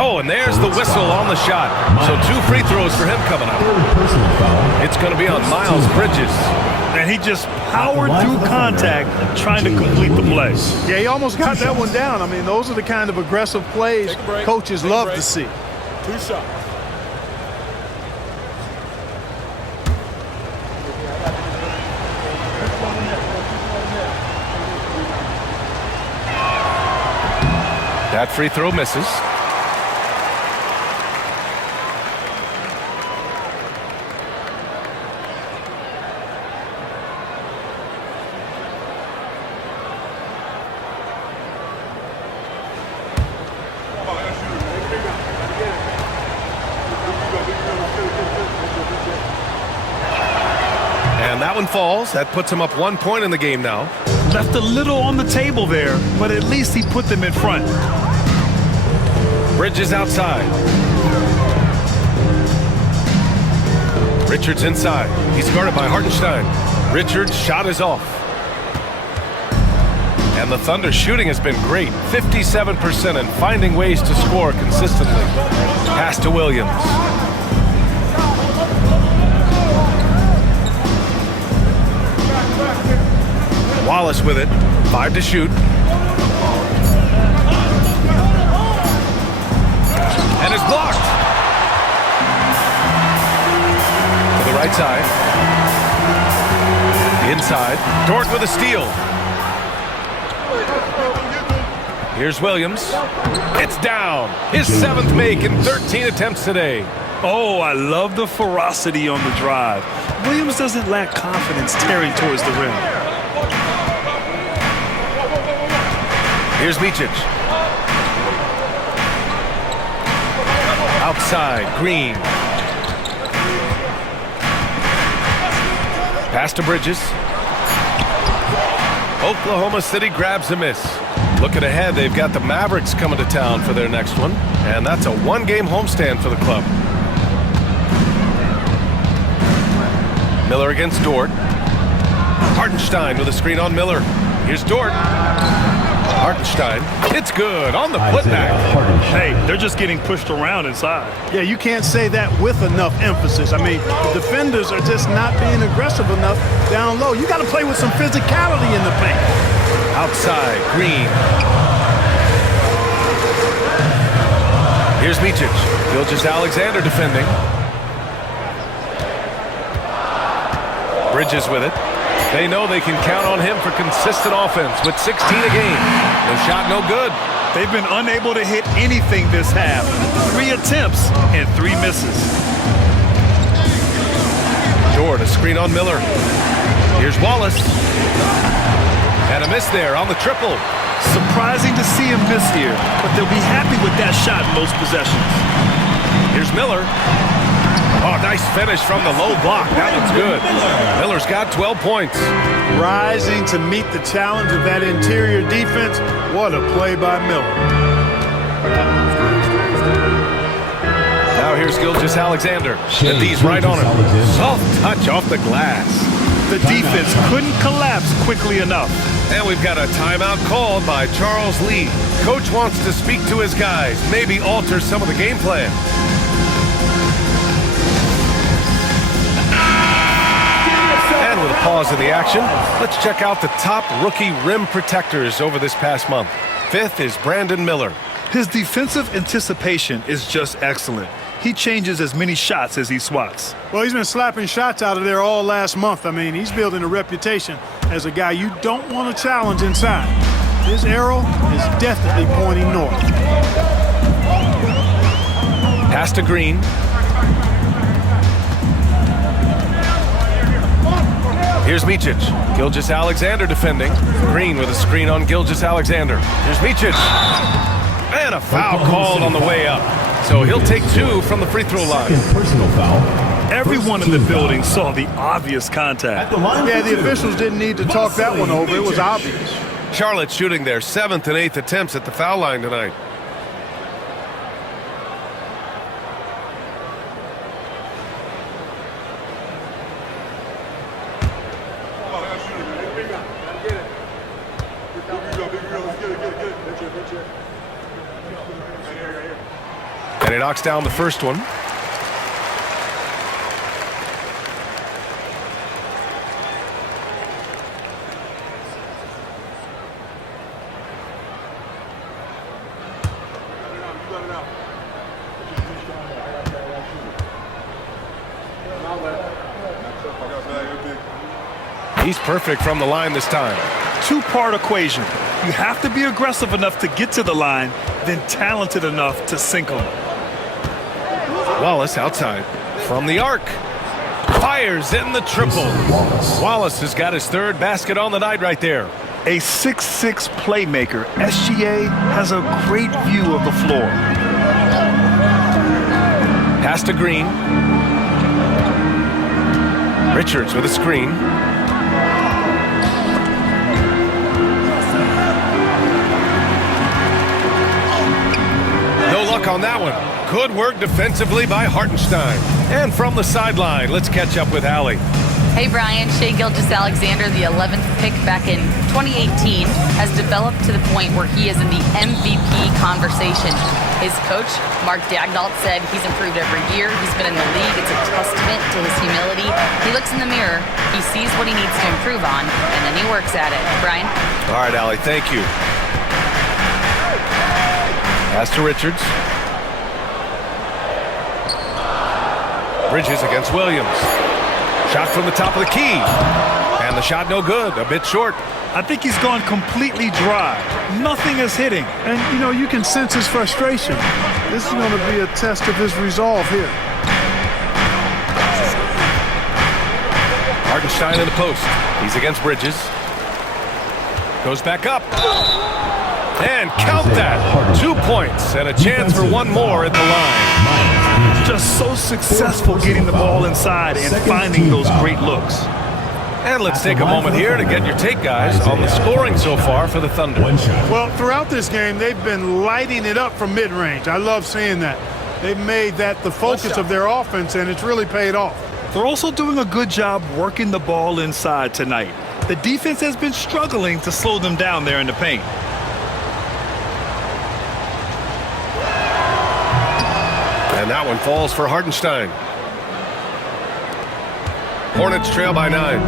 Oh, and there's the whistle on the shot. So 2 free throws for him coming up. It's going to be on Miles Bridges. And he just powered through contact trying to complete the play. Yeah, he almost got that one down. I mean, those are the kind of aggressive plays coaches love to see. 2 shots. That free throw misses. And that one falls. That puts him up 1 point in the game now. Left a little on the table there, but at least he put them in front. Bridges outside. Richards inside. He's guarded by Hartenstein. Richards' shot is off. And the Thunder shooting has been great. 57% and finding ways to score consistently. Pass to Williams. Wallace with it. 5 to shoot. And is blocked. To the right side. Inside. Dort with a steal. Here's Williams. It's down. His 7th make in 13 attempts today. Oh, I love the ferocity on the drive. Williams doesn't lack confidence tearing towards the rim. Here's Micic. Outside, Green. Pass to Bridges. Oklahoma City grabs a miss. Looking ahead, they've got the Mavericks coming to town for their next one, and that's a 1-game homestand for the club. Miller against Dort. Hartenstein with a screen on Miller. Here's Dort. Hartenstein. It's good on the putback. Hey, they're just getting pushed around inside. Yeah, you can't say that with enough emphasis. I mean, the defenders are just not being aggressive enough down low. You got to play with some physicality in the paint. Outside, Green. Here's Micic. Gilgeous-Alexander defending. Bridges with it. They know they can count on him for consistent offense with 16 a game. No shot, no good. They've been unable to hit anything this half. 3 attempts and 3 misses. Dort, a screen on Miller. Here's Wallace. And a miss there on the triple. Surprising to see him miss here, but they'll be happy with that shot in most possessions. Here's Miller. Oh, nice finish from the low block. That one's good. Miller's got 12 points. Rising to meet the challenge of that interior defense. What a play by Miller. Now here's Gilgeous-Alexander. The D's right on him. Soft touch off the glass. The defense couldn't collapse quickly enough. And we've got a timeout called by Charles Lee. Coach wants to speak to his guys, maybe alter some of the game plan. And with a pause in the action, let's check out the top rookie rim protectors over this past month. 5th is Brandon Miller. His defensive anticipation is just excellent. He changes as many shots as he swats. Well, he's been slapping shots out of there all last month. I mean, he's building a reputation as a guy you don't want to challenge inside. His arrow is definitely pointing north. Pass to Green. Here's Micic. Gilgeous-Alexander defending. Green with a screen on Gilgeous-Alexander. Here's Micic. And a foul called on the way up. So he'll take 2 from the free throw line. Personal foul. Everyone in the building saw the obvious contact. Yeah, the officials didn't need to talk that one over. It was obvious. Charlotte shooting their 7th and 8th attempts at the foul line tonight. And he knocks down the first one. He's perfect from the line this time. 2-part equation. You have to be aggressive enough to get to the line, then talented enough to sink them. Wallace outside from the arc. Fires in the triple. Wallace has got his 3rd basket on the night right there. A 6'6" playmaker, SGA has a great view of the floor. Pass to Green. Richards with a screen. No luck on that one. Good work defensively by Hartenstein. And from the sideline, let's catch up with Allie. Hey, Brian. Shai Gilgeous-Alexander, the 11th pick back in 2018, has developed to the point where he is in the MVP conversation. His coach, Mark Daignault, said he's improved every year. He's been in the league. It's a testament to his humility. He looks in the mirror, he sees what he needs to improve on, and then he works at it. Brian? All right, Allie, thank you. Pass to Richards. Bridges against Williams. Shot from the top of the key. And the shot no good, a bit short. I think he's gone completely dry. Nothing is hitting. And, you know, you can sense his frustration. This is going to be a test of his resolve here. Hartenstein in the post. He's against Bridges. Goes back up. And count that. 2 points and a chance for one more at the line. Just so successful getting the ball inside and finding those great looks. And let's take a moment here to get your take, guys, on the scoring so far for the Thunder. Well, throughout this game, they've been lighting it up from mid-range. I love seeing that. They've made that the focus of their offense, and it's really paid off. They're also doing a good job working the ball inside tonight. The defense has been struggling to slow them down there in the paint. And that one falls for Hartenstein. Hornets trail by 9.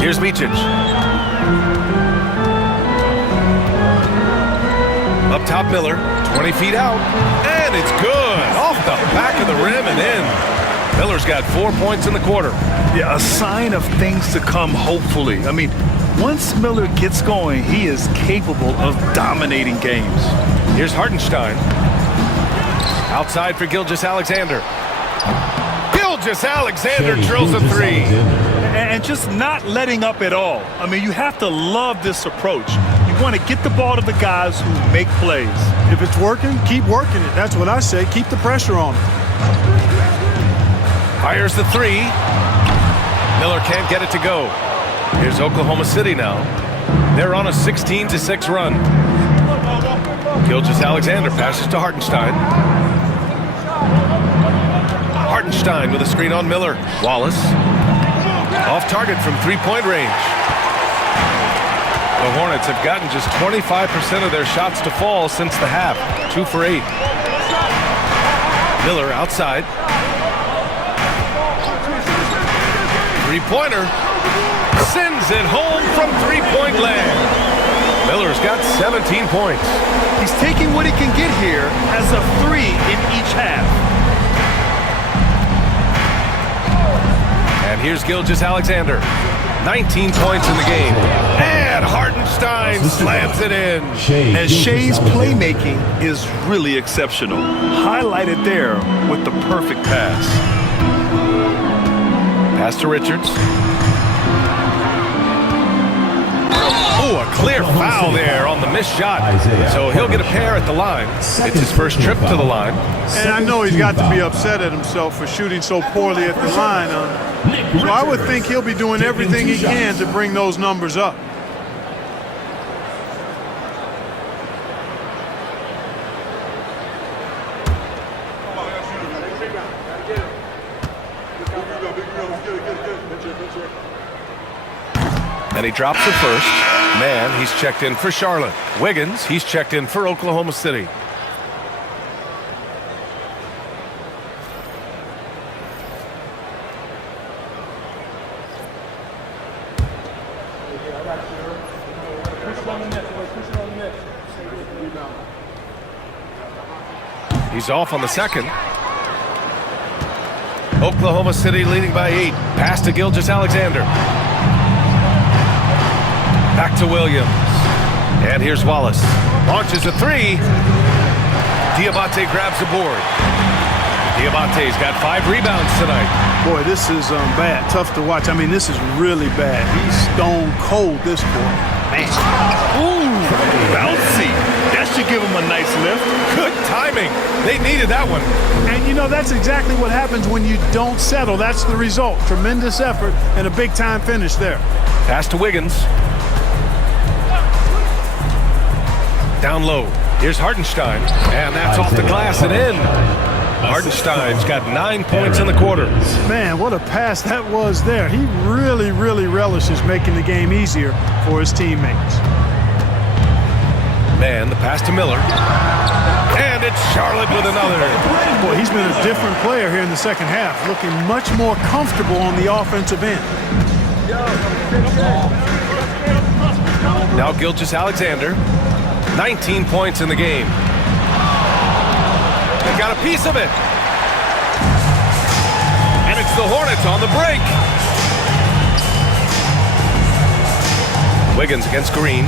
Here's Micic. Up top, Miller. 20 feet out. And it's good. Off the back of the rim and in. Miller's got 4 points in the quarter. Yeah, a sign of things to come, hopefully. I mean, once Miller gets going, he is capable of dominating games. Here's Hartenstein. Outside for Gilgeous-Alexander. Gilgeous-Alexander drills a 3. And just not letting up at all. I mean, you have to love this approach. You want to get the ball to the guys who make plays. If it's working, keep working it. That's what I say. Keep the pressure on them. Fires the 3. Miller can't get it to go. Here's Oklahoma City now. They're on a 16-6 run. Gilgeous-Alexander passes to Hartenstein. Hartenstein with a screen on Miller. Wallace. Off target from three-point range. The Hornets have gotten just 25% of their shots to fall since the half. 2 for 8. Miller outside. Three-pointer. Sends it home from three-point land. Miller's got 17 points. He's taking what he can get here as a 3 in each half. And here's Gilgeous-Alexander. 19 points in the game. And Hartenstein slams it in. And Shea's playmaking is really exceptional. Highlighted there with the perfect pass. Pass to Richards. Oh, a clear foul there on the missed shot. So he'll get a pair at the line. It's his first trip to the line. And I know he's got to be upset at himself for shooting so poorly at the line. So I would think he'll be doing everything he can to bring those numbers up. And he drops the first. Man, he's checked in for Charlotte. Wiggins, he's checked in for Oklahoma City. He's off on the second. Oklahoma City leading by 8. Pass to Gilgeous-Alexander. Back to Williams. And here's Wallace. Launches a 3. Diabate grabs the board. Diabate's got 5 rebounds tonight. Boy, this is bad. Tough to watch. I mean, this is really bad. He's stone cold this quarter. Man. Ooh, bouncy. That should give him a nice lift. Good timing. They needed that one. And, you know, that's exactly what happens when you don't settle. That's the result. Tremendous effort and a big-time finish there. Pass to Wiggins. Down low. Here's Hartenstein. And that's off the glass and in. Hartenstein's got 9 points in the quarter. Man, what a pass that was there. He really, really relishes making the game easier for his teammates. Man, the pass to Miller. And it's Charlotte with another. Boy, he's been a different player here in the second half, looking much more comfortable on the offensive end. Now Gilgeous-Alexander. 19 points in the game. They got a piece of it. And it's the Hornets on the break. Wiggins against Green.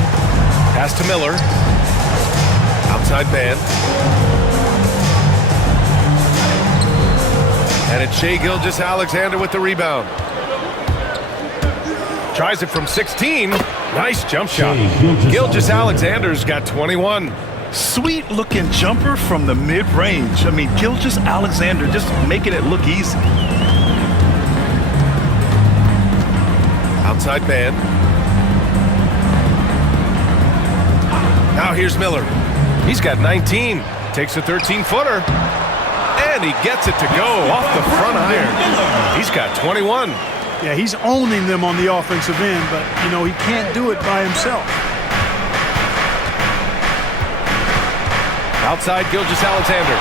Pass to Miller. Outside man. And it's Shai Gilgeous-Alexander with the rebound. Tries it from 16. Nice jump shot. Gilgeous-Alexander's got 21. Sweet looking jumper from the mid-range. I mean, Gilgeous-Alexander just making it look easy. Outside man. Now here's Miller. He's got 19. Takes a 13-footer. And he gets it to go off the front iron. He's got 21. Yeah, he's owning them on the offensive end, but, you know, he can't do it by himself. Outside Gilgeous-Alexander.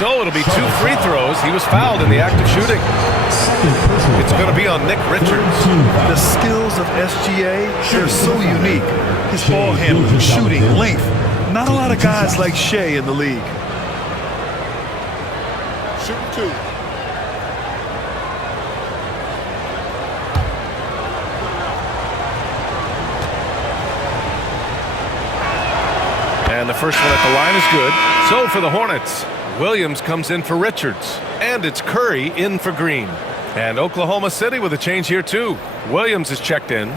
So it'll be 2 free throws. He was fouled in the act of shooting. It's going to be on Nick Richards. The skills of SGA, they're so unique. His ball handling, shooting, length. Not a lot of guys like Shai in the league. Shooting 2. And the first one at the line is good. So for the Hornets, Williams comes in for Richards. And it's Curry in for Green. And Oklahoma City with a change here too. Williams is checked in.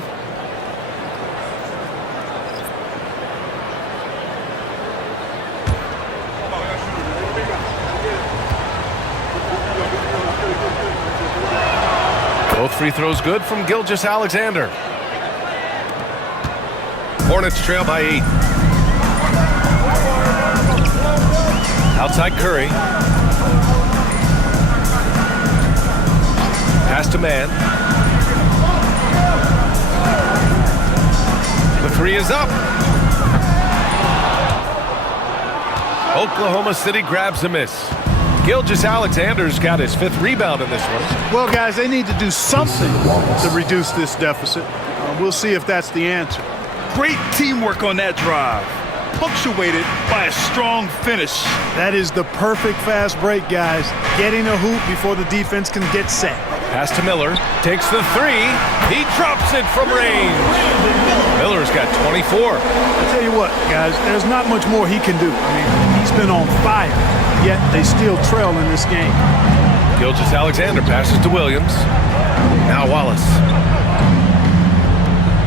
Both free throws good from Gilgeous-Alexander. Hornets trail by 8. Outside Curry. Pass to man. The 3 is up. Oklahoma City grabs a miss. Gilgeous-Alexander's got his 5th rebound in this one. Well, guys, they need to do something to reduce this deficit. We'll see if that's the answer. Great teamwork on that drive, punctuated by a strong finish. That is the perfect fast break, guys. Getting a hoop before the defense can get set. Pass to Miller. Takes the 3. He drops it from range. Miller's got 24. I tell you what, guys, there's not much more he can do. I mean, he's been on fire, yet they still trail in this game. Gilgeous-Alexander passes to Williams. Now Wallace.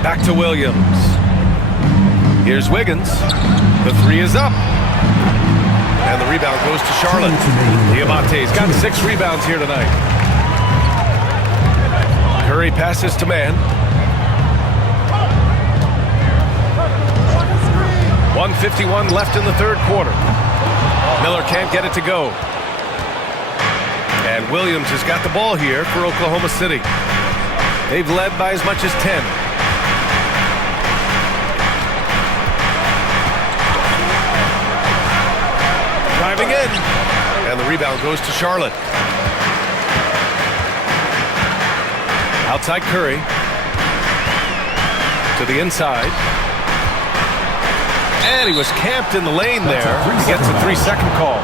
Back to Williams. Here's Wiggins. The 3 is up. And the rebound goes to Charlotte. Diamante's got 6 rebounds here tonight. Curry passes to man. 1:51 left in the 3rd quarter. Miller can't get it to go. And Williams has got the ball here for Oklahoma City. They've led by as much as 10. Driving in. And the rebound goes to Charlotte. Outside Curry. To the inside. And he was camped in the lane there. He gets a 3-second call.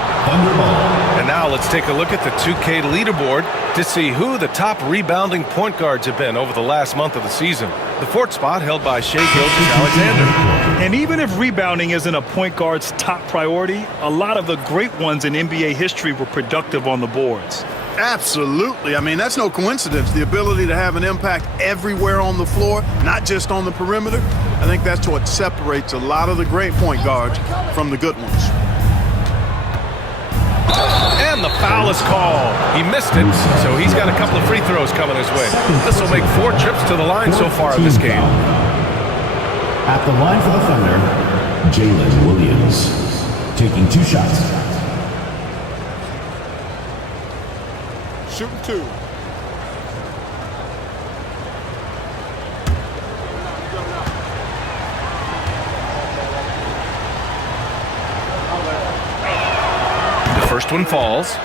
And now let's take a look at the 2K leaderboard to see who the top rebounding point guards have been over the last month of the season. The 4th spot held by Shai Gilgeous-Alexander. And even if rebounding isn't a point guard's top priority, a lot of the great ones in NBA history were productive on the boards. Absolutely. I mean, that's no coincidence. The ability to have an impact everywhere on the floor, not just on the perimeter. I think that's what separates a lot of the great point guards from the good ones. And the foul is called. He missed it, so he's got a couple of free throws coming his way. This will make 4 trips to the line so far in this game. At the line for the Thunder, Jalen Williams, taking 2 shots. Shooting 2. The first one falls.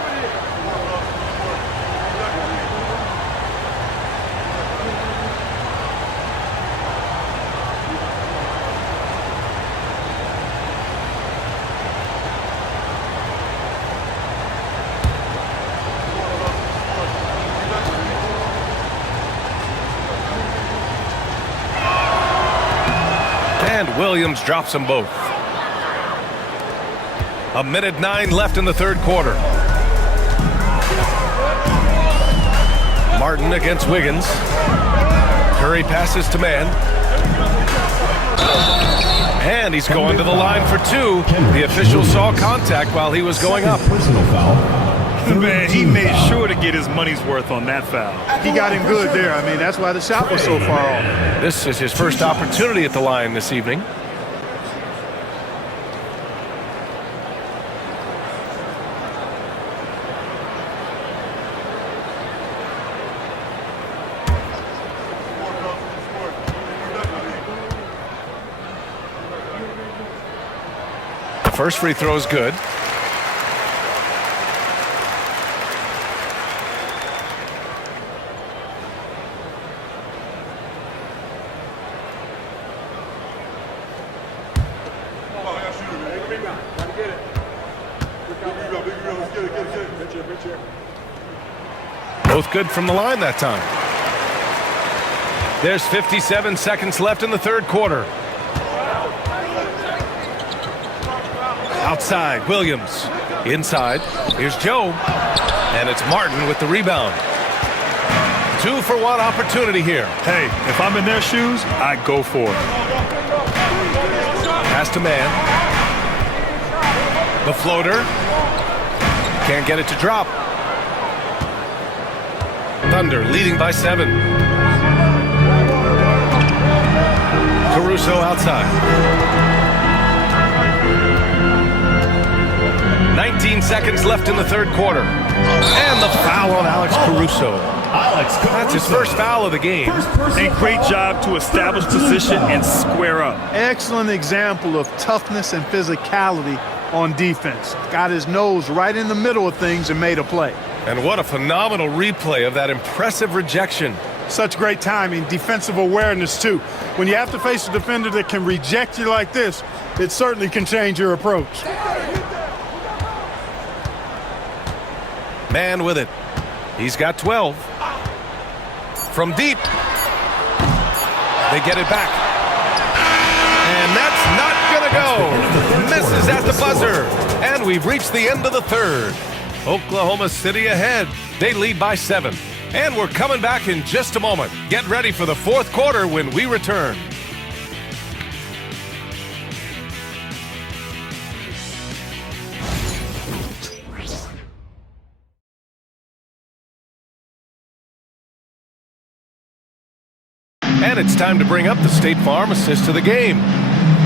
And Williams drops them both. 1:09 left in the third quarter. Martin against Wiggins. Curry passes to man. And he's going to the line for two. The official saw contact while he was going up. Personal foul. Man, he made sure to get his money's worth on that foul. He got him good there. I mean, that's why the shot was so far off. This is his first opportunity at the line this evening. First free throw is good. Both good from the line that time. There's 57 seconds left in the third quarter. Outside, Williams. Inside, here's Joe. And it's Martin with the rebound. 2-for-1 opportunity here. Hey, if I'm in their shoes, I go for it. Pass to man. The floater. Can't get it to drop. Thunder leading by 7. Caruso outside. 19 seconds left in the third quarter. And the foul on Alex Caruso. That's his first foul of the game. And great job to establish position and square up. Excellent example of toughness and physicality on defense. Got his nose right in the middle of things and made a play. And what a phenomenal replay of that impressive rejection. Such great timing, defensive awareness too. When you have to face a defender that can reject you like this, it certainly can change your approach. Man with it. He's got 12. From deep. They get it back. And that's not going to go. Misses at the buzzer. And we've reached the end of the third. Oklahoma City ahead. They lead by 7. And we're coming back in just a moment. Get ready for the fourth quarter when we return. And it's time to bring up the State Farm assist to the game.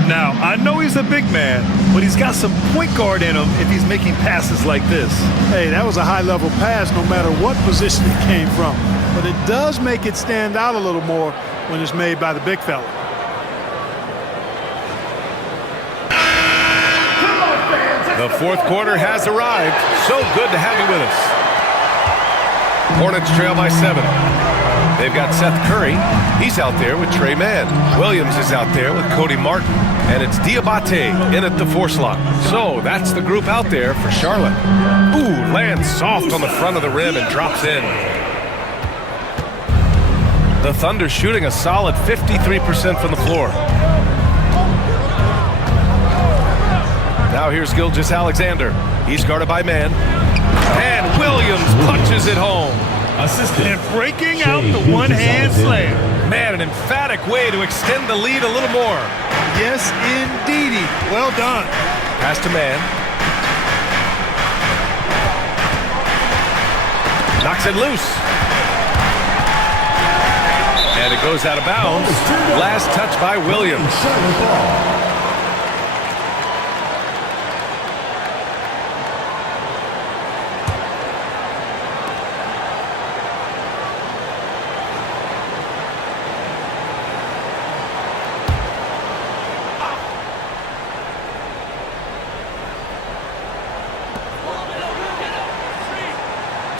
Now, I know he's a big man, but he's got some point guard in him if he's making passes like this. Hey, that was a high-level pass no matter what position it came from. But it does make it stand out a little more when it's made by the big fella. The fourth quarter has arrived. So good to have you with us. Hornets trail by 7. They've got Seth Curry. He's out there with Trey Mann. Williams is out there with Cody Martin. And it's Diabate in at the 4 slot. So that's the group out there for Charlotte. Ooh, lands soft on the front of the rim and drops in. The Thunder shooting a solid 53% from the floor. Now here's Gilgeous-Alexander. He's guarded by Mann. And Williams punches it home. Assistant. And breaking out the one-hand slam. Man, an emphatic way to extend the lead a little more. Yes, indeedy. Well done. Pass to Mann. Knocks it loose. And it goes out of bounds. Last touch by Williams.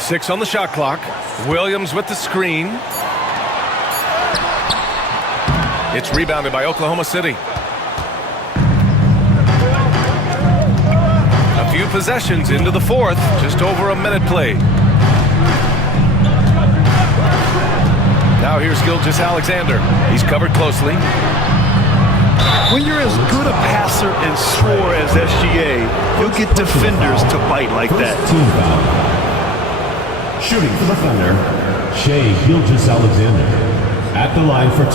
6 on the shot clock. Williams with the screen. It's rebounded by Oklahoma City. A few possessions into the fourth. Just over a minute played. Now here's Gilgeous-Alexander. He's covered closely. When you're as good a passer and scorer as SGA, you'll get defenders to bite like that. Team foul. Shooting for the Thunder, Shai Gilgeous-Alexander at the line for 2.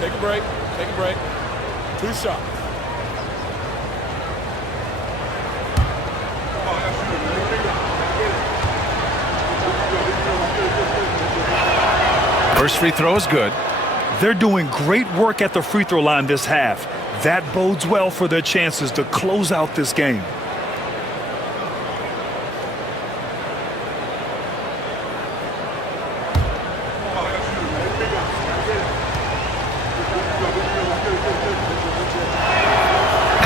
Take a break. Take a break. 2 shots. First free throw is good. They're doing great work at the free throw line this half. That bodes well for their chances to close out this game.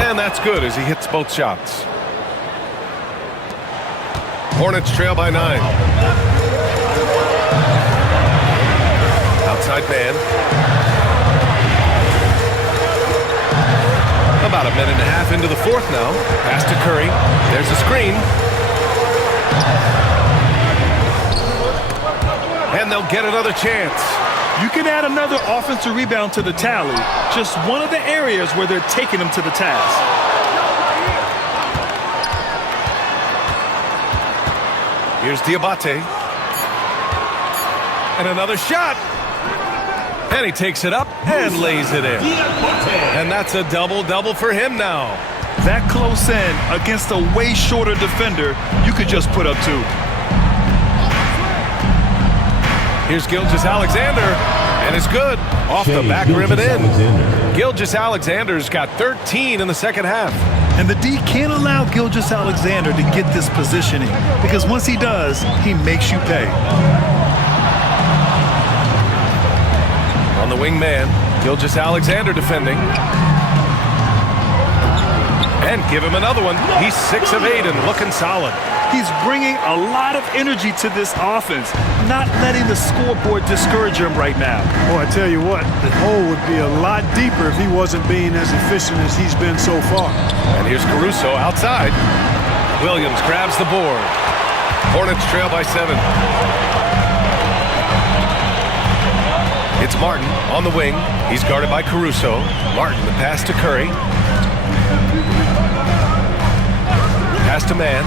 And that's good as he hits both shots. Hornets trail by 9. Outside man. About a minute and a half into the fourth now. Pass to Curry. There's a screen. And they'll get another chance. You can add another offensive rebound to the tally. Just one of the areas where they're taking them to the task. Here's Diabate. And another shot. And he takes it up and lays it in. And that's a double-double for him now. That close in against a way shorter defender, you could just put up 2. Here's Gilgeous-Alexander, and it's good. Off the back rim and in. Gilgeous-Alexander's got 13 in the second half. And the D can't allow Gilgeous-Alexander to get this positioning, because once he does, he makes you pay. On the wing man, Gilgeous-Alexander defending. And give him another one. He's 6 of 8 and looking solid. He's bringing a lot of energy to this offense, not letting the scoreboard discourage him right now. Boy, I tell you what, the hole would be a lot deeper if he wasn't being as efficient as he's been so far. And here's Caruso outside. Williams grabs the board. Hornets trail by 7. It's Martin on the wing. He's guarded by Caruso. Martin, the pass to Curry. Pass to man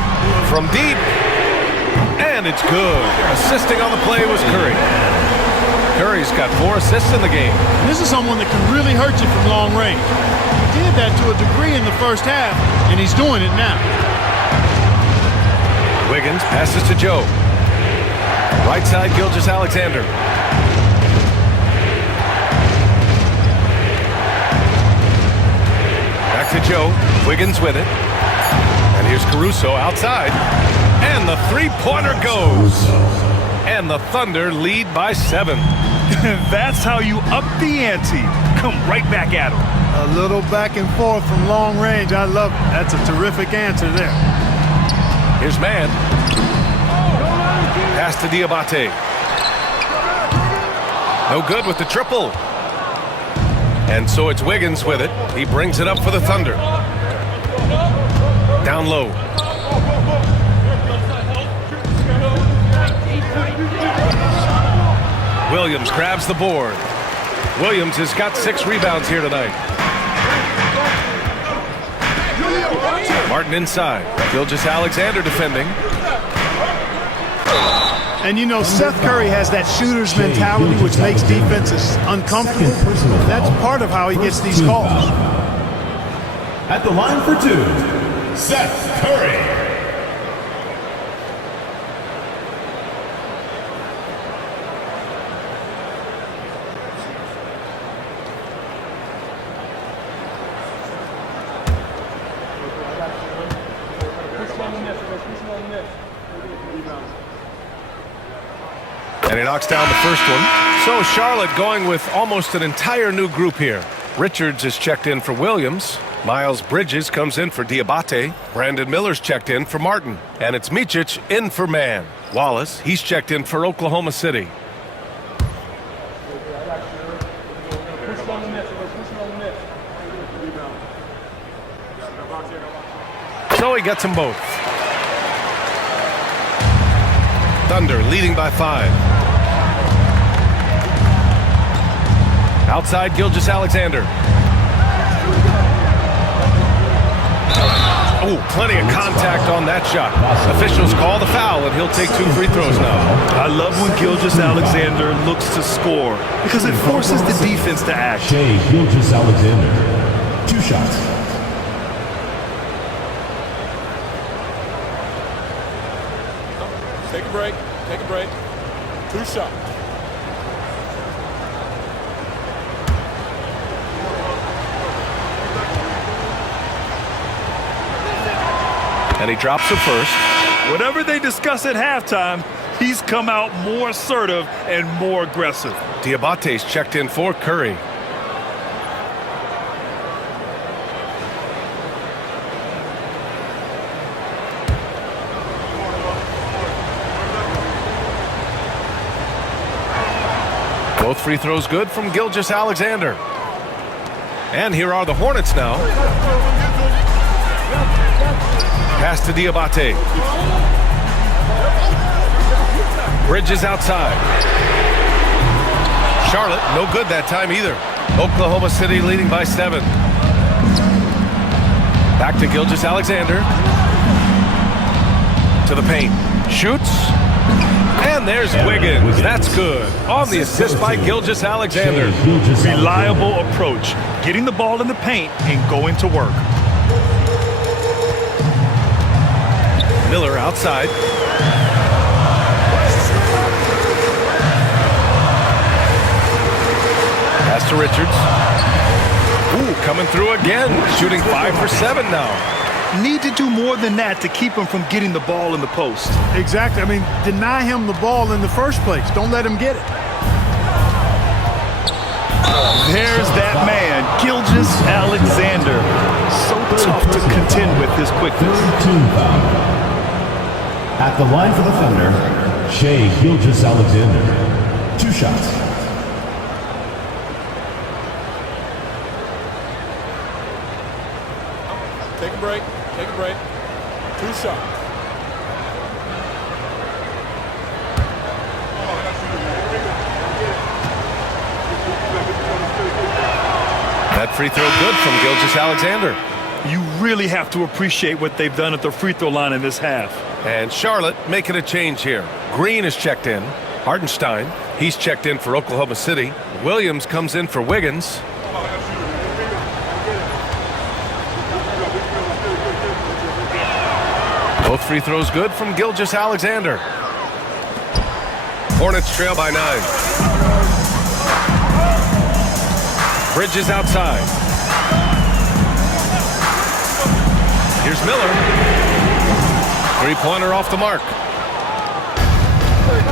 from deep. And it's good. Assisting on the play was Curry. Curry's got 4 assists in the game. This is someone that can really hurt you from long range. He did that to a degree in the first half, and he's doing it now. Wiggins passes to Joe. Right side, Gilgeous-Alexander. Back to Joe. Wiggins with it. And here's Caruso outside. And the three-pointer goes. And the Thunder lead by 7. That's how you up the ante. Come right back at him. A little back and forth from long range. I love it. That's a terrific answer there. Here's man. Pass to Diabate. No good with the triple. And so it's Wiggins with it. He brings it up for the Thunder. Down low. Williams grabs the board. Williams has got 6 rebounds here tonight. Martin inside. Gilgeous-Alexander defending. And you know, Seth Curry has that shooter's mentality, which makes defenses uncomfortable. That's part of how he gets these calls. At the line for 2, Seth Curry. And he knocks down the first one. So Charlotte going with almost an entire new group here. Richards is checked in for Williams. Miles Bridges comes in for Diabate. Brandon Miller's checked in for Martin. And it's Micic in for man. Wallace, he's checked in for Oklahoma City. So he gets them both. Thunder leading by 5. Outside Gilgeous-Alexander. Oh, plenty of contact on that shot. Officials call the foul, and he'll take 2 free throws now. I love when Gilgeous-Alexander looks to score because it forces the defense to act. Gilgeous-Alexander, 2 shots. Take a break. Take a break. 2 shots. And he drops the first. Whatever they discuss at halftime, he's come out more assertive and more aggressive. Diabate's checked in for Curry. Both free throws good from Gilgeous-Alexander. And here are the Hornets now. Pass to Diabate. Bridges outside. Charlotte, no good that time either. Oklahoma City leading by 7. Back to Gilgeous-Alexander. To the paint. Shoots. And there's Wiggins. That's good. On the assist by Gilgeous-Alexander. Reliable approach. Getting the ball in the paint and going to work. Miller outside. Pass to Richards. Ooh, coming through again. Shooting 5 for 7 now. Need to do more than that to keep him from getting the ball in the post. Exactly. I mean, deny him the ball in the first place. Don't let him get it. There's that man, Gilgeous-Alexander. So tough to contend with his quickness. Team foul. At the line for the Thunder, Shai Gilgeous-Alexander, 2 shots. Take a break. Take a break. 2 shots. That free throw good from Gilgeous-Alexander. You really have to appreciate what they've done at the free throw line in this half. And Charlotte making a change here. Green is checked in. Hartenstein, he's checked in for Oklahoma City. Williams comes in for Wiggins. Both free throws good from Gilgeous-Alexander. Hornets trail by 9. Bridges outside. Here's Miller. 3-pointer off the mark.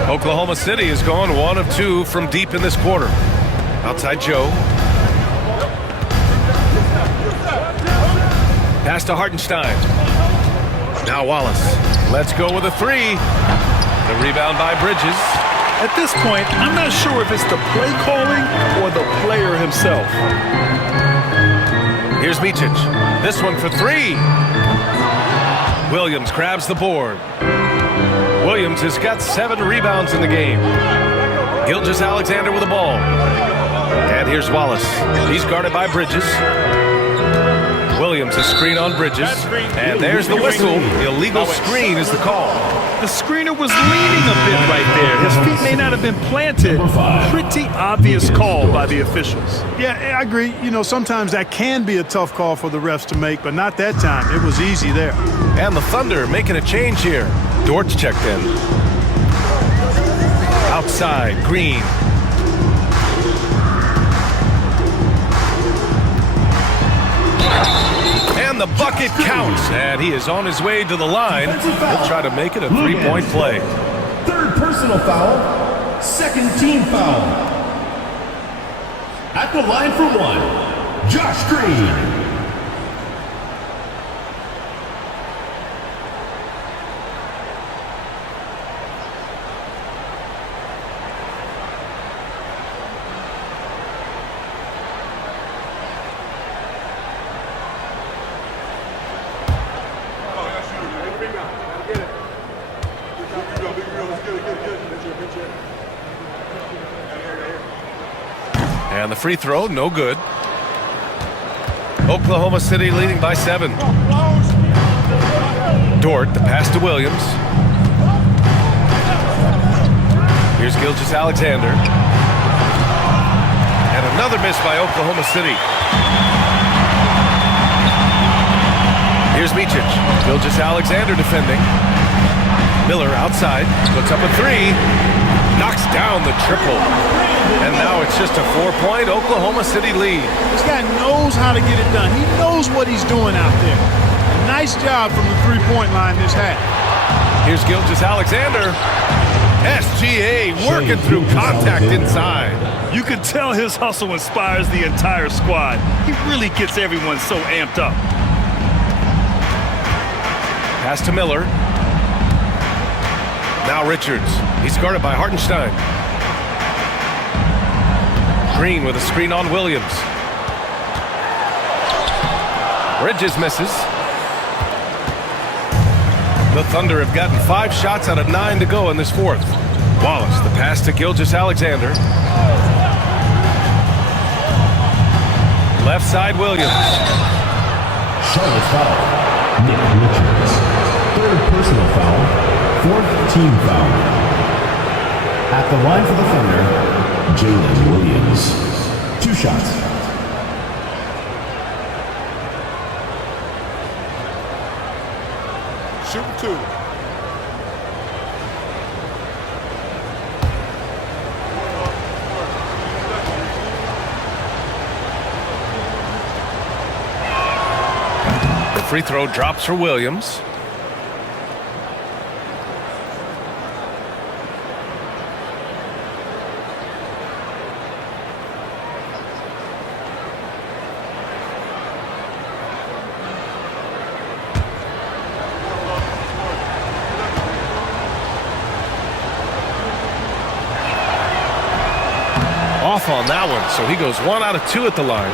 Oklahoma City has gone 1 of 2 from deep in this quarter. Outside Joe. Pass to Hartenstein. Now Wallace. Let's go with a 3. The rebound by Bridges. At this point, I'm not sure if it's the play calling or the player himself. Here's Micic. This one for 3. Williams grabs the board. Williams has got 7 rebounds in the game. Gilgeous-Alexander with the ball. And here's Wallace. He's guarded by Bridges. Williams, a screen on Bridges. And there's the whistle. Illegal screen is the call. The screener was leaning a bit right there. His feet may not have been planted. Pretty obvious call by the officials. Yeah, I agree. You know, sometimes that can be a tough call for the refs to make, but not that time. It was easy there. And the Thunder making a change here. Dort's checked in. Outside, Green. And the bucket counts. And he is on his way to the line. He'll try to make it a 3-point play. 3rd personal foul. 2nd team foul. At the line for 1, Josh Green. And the free throw, no good. Oklahoma City leading by 7. Dort, the pass to Williams. Here's Gilgeous-Alexander. And another miss by Oklahoma City. Here's Micic. Gilgeous-Alexander defending. Miller outside, puts up a 3. Knocks down the triple. And now it's just a 4-point Oklahoma City lead. This guy knows how to get it done. He knows what he's doing out there. Nice job from the three-point line this half. Here's Gilgeous-Alexander. SGA working through contact inside. You can tell his hustle inspires the entire squad. He really gets everyone so amped up. Pass to Miller. Now Richards. He's guarded by Hartenstein. Green with a screen on Williams. Bridges misses. The Thunder have gotten 5 shots out of 9 to go in this fourth. Wallace, the pass to Gilgeous-Alexander. Left side, Williams. Charlotte foul. Nick Richards. 3rd personal foul. 4th team foul. At the line for the Thunder, Jalen Williams. 2 shots. Shoot 2. The free throw drops for Williams. Off on that one, so he goes 1 out of 2 at the line.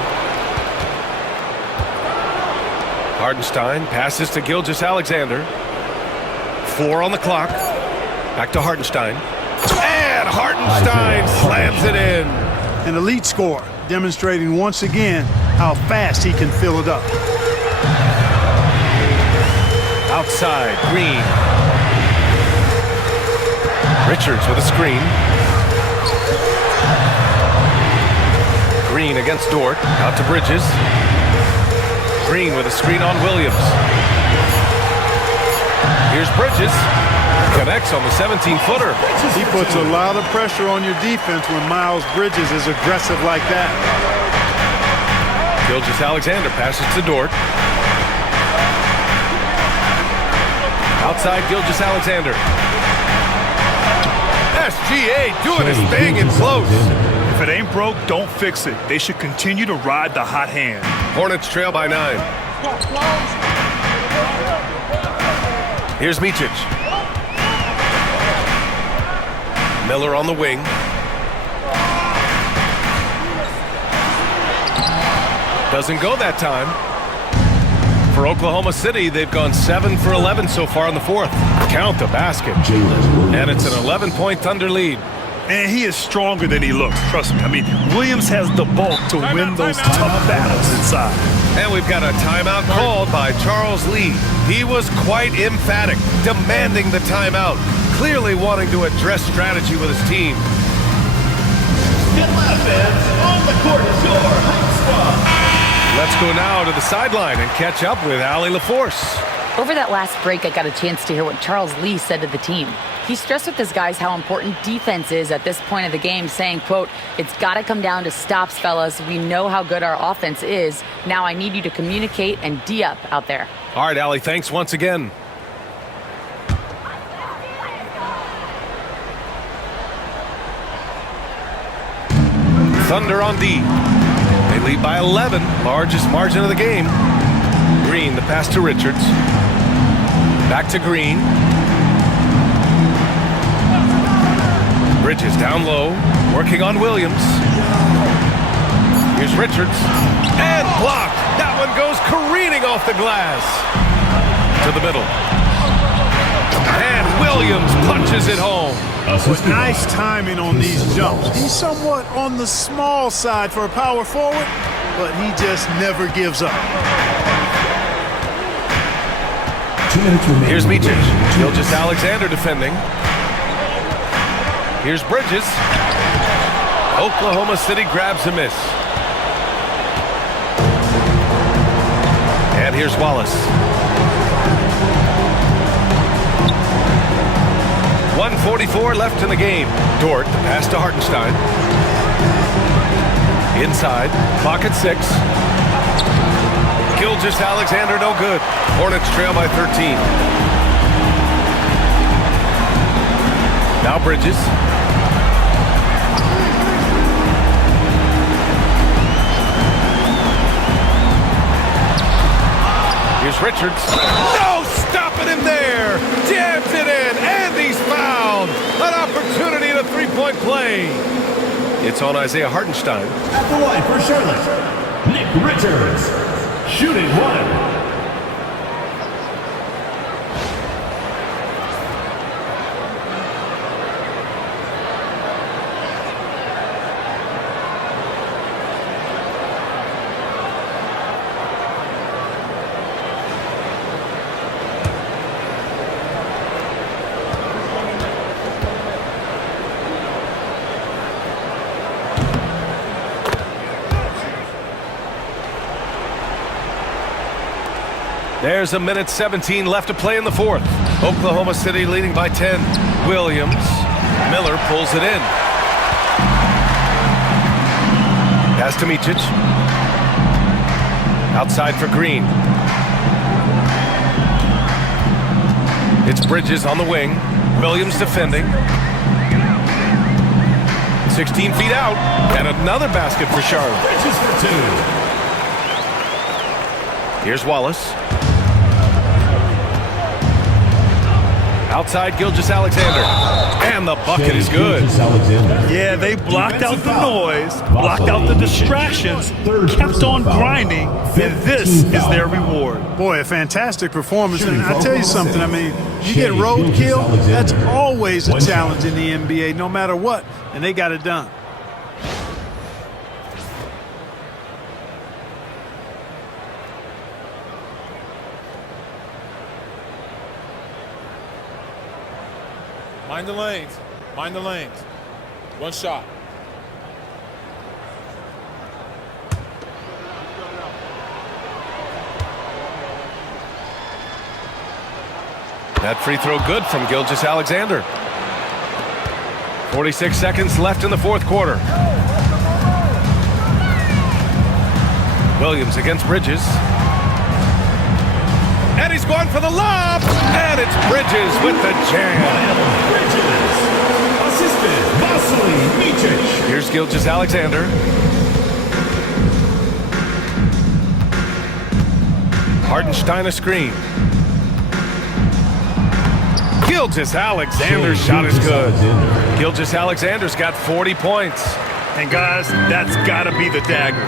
Hartenstein passes to Gilgeous-Alexander. 4 on the clock. Back to Hartenstein. And Hartenstein slams it in. An elite scorer, demonstrating once again how fast he can fill it up. Outside, Green. Richards with a screen. Green against Dort. Out to Bridges. Green with a screen on Williams. Here's Bridges. Connects on the 17-footer. He puts a lot of pressure on your defense when Miles Bridges is aggressive like that. Gilgeous-Alexander passes to Dort. Outside, Gilgeous-Alexander. SGA doing his thing in close. If it ain't broke, don't fix it. They should continue to ride the hot hand. Hornets trail by 9. Here's Micic. Miller on the wing. Doesn't go that time. For Oklahoma City, they've gone 7 for 11 so far in the fourth. Count the basket. And it's an 11-point Thunder lead. And he is stronger than he looks, trust me. I mean, Williams has the bulk to win those tough battles inside. And we've got a timeout called by Charles Lee. He was quite emphatic, demanding the timeout, clearly wanting to address strategy with his team. Atlanta fans, on the court is your home squad. Let's go now to the sideline and catch up with Allie LaForce. Over that last break, I got a chance to hear what Charles Lee said to the team. He stressed with his guys how important defense is at this point of the game, saying, quote, "It's got to come down to stops, fellas. We know how good our offense is. Now I need you to communicate and D-up out there." All right, Allie, thanks once again. Thunder on D. They lead by 11, largest margin of the game. Green, the pass to Richards. Back to Green. Bridges down low, working on Williams. Here's Richards. And blocked. That one goes careening off the glass. To the middle. And Williams punches it home. With nice timing on these jumps. He's somewhat on the small side for a power forward, but he just never gives up. 2 minutes remaining. Here's Micic. Gilgeous-Alexander defending. Here's Bridges. Oklahoma City grabs a miss. And here's Wallace. 1:44 left in the game. Dort, the pass to Hartenstein. Inside, clock at 6. Gilgeous-Alexander no good. Hornets trail by 13. Now Bridges. Here's Richards. No, stopping him there. Jams it in, and he's fouled. An opportunity at a three-point play. It's on Isaiah Hartenstein. At the line for Charlotte, Nick Richards. Shooting one. There's a minute 17 left to play in the fourth. Oklahoma City leading by 10. Williams. Miller pulls it in. Pass to Micic. Outside for Green. It's Bridges on the wing. Williams defending. 16 feet out. And another basket for Charlotte. Bridges for 2. Here's Wallace. Outside Gilgeous-Alexander. And the bucket is good. Yeah, they blocked out the noise, blocked out the distractions, kept on grinding, and this is their reward. Boy, a fantastic performance. And I tell you something, I mean, you get roadkill, that's always a challenge in the NBA, no matter what, and they got it done. Mind the lanes. Mind the lanes. One shot. That free throw good from Gilgeous-Alexander. 46 seconds left in the fourth quarter. Williams against Bridges. And he's going for the lob. And it's Bridges with the jam. Bridges. Assisted Vasily Micic. Here's Gilgeous-Alexander. Hartenstein a screen. Gilgeous-Alexander's shot is good. Gilgeous-Alexander's got 40 points. And guys, that's gotta be the dagger.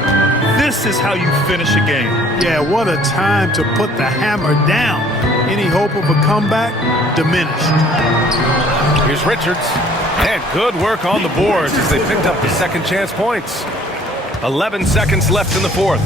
This is how you finish a game. Yeah, what a time to put the hammer down. Any hope of a comeback diminished. Here's Richards. And good work on the boards as they picked up the second chance points. 11 seconds left in the fourth.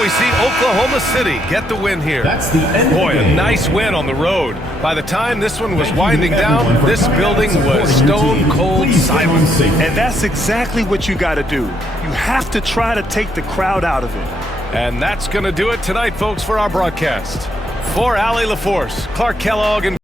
We see Oklahoma City get the win here. That's the end Boy, of the game. A nice win on the road. By the time this one was winding down, this building was stone cold silent. And that's exactly what you got to do. You have to try to take the crowd out of it. And that's going to do it tonight, folks, for our broadcast. For Allie LaForce, Clark Kellogg, and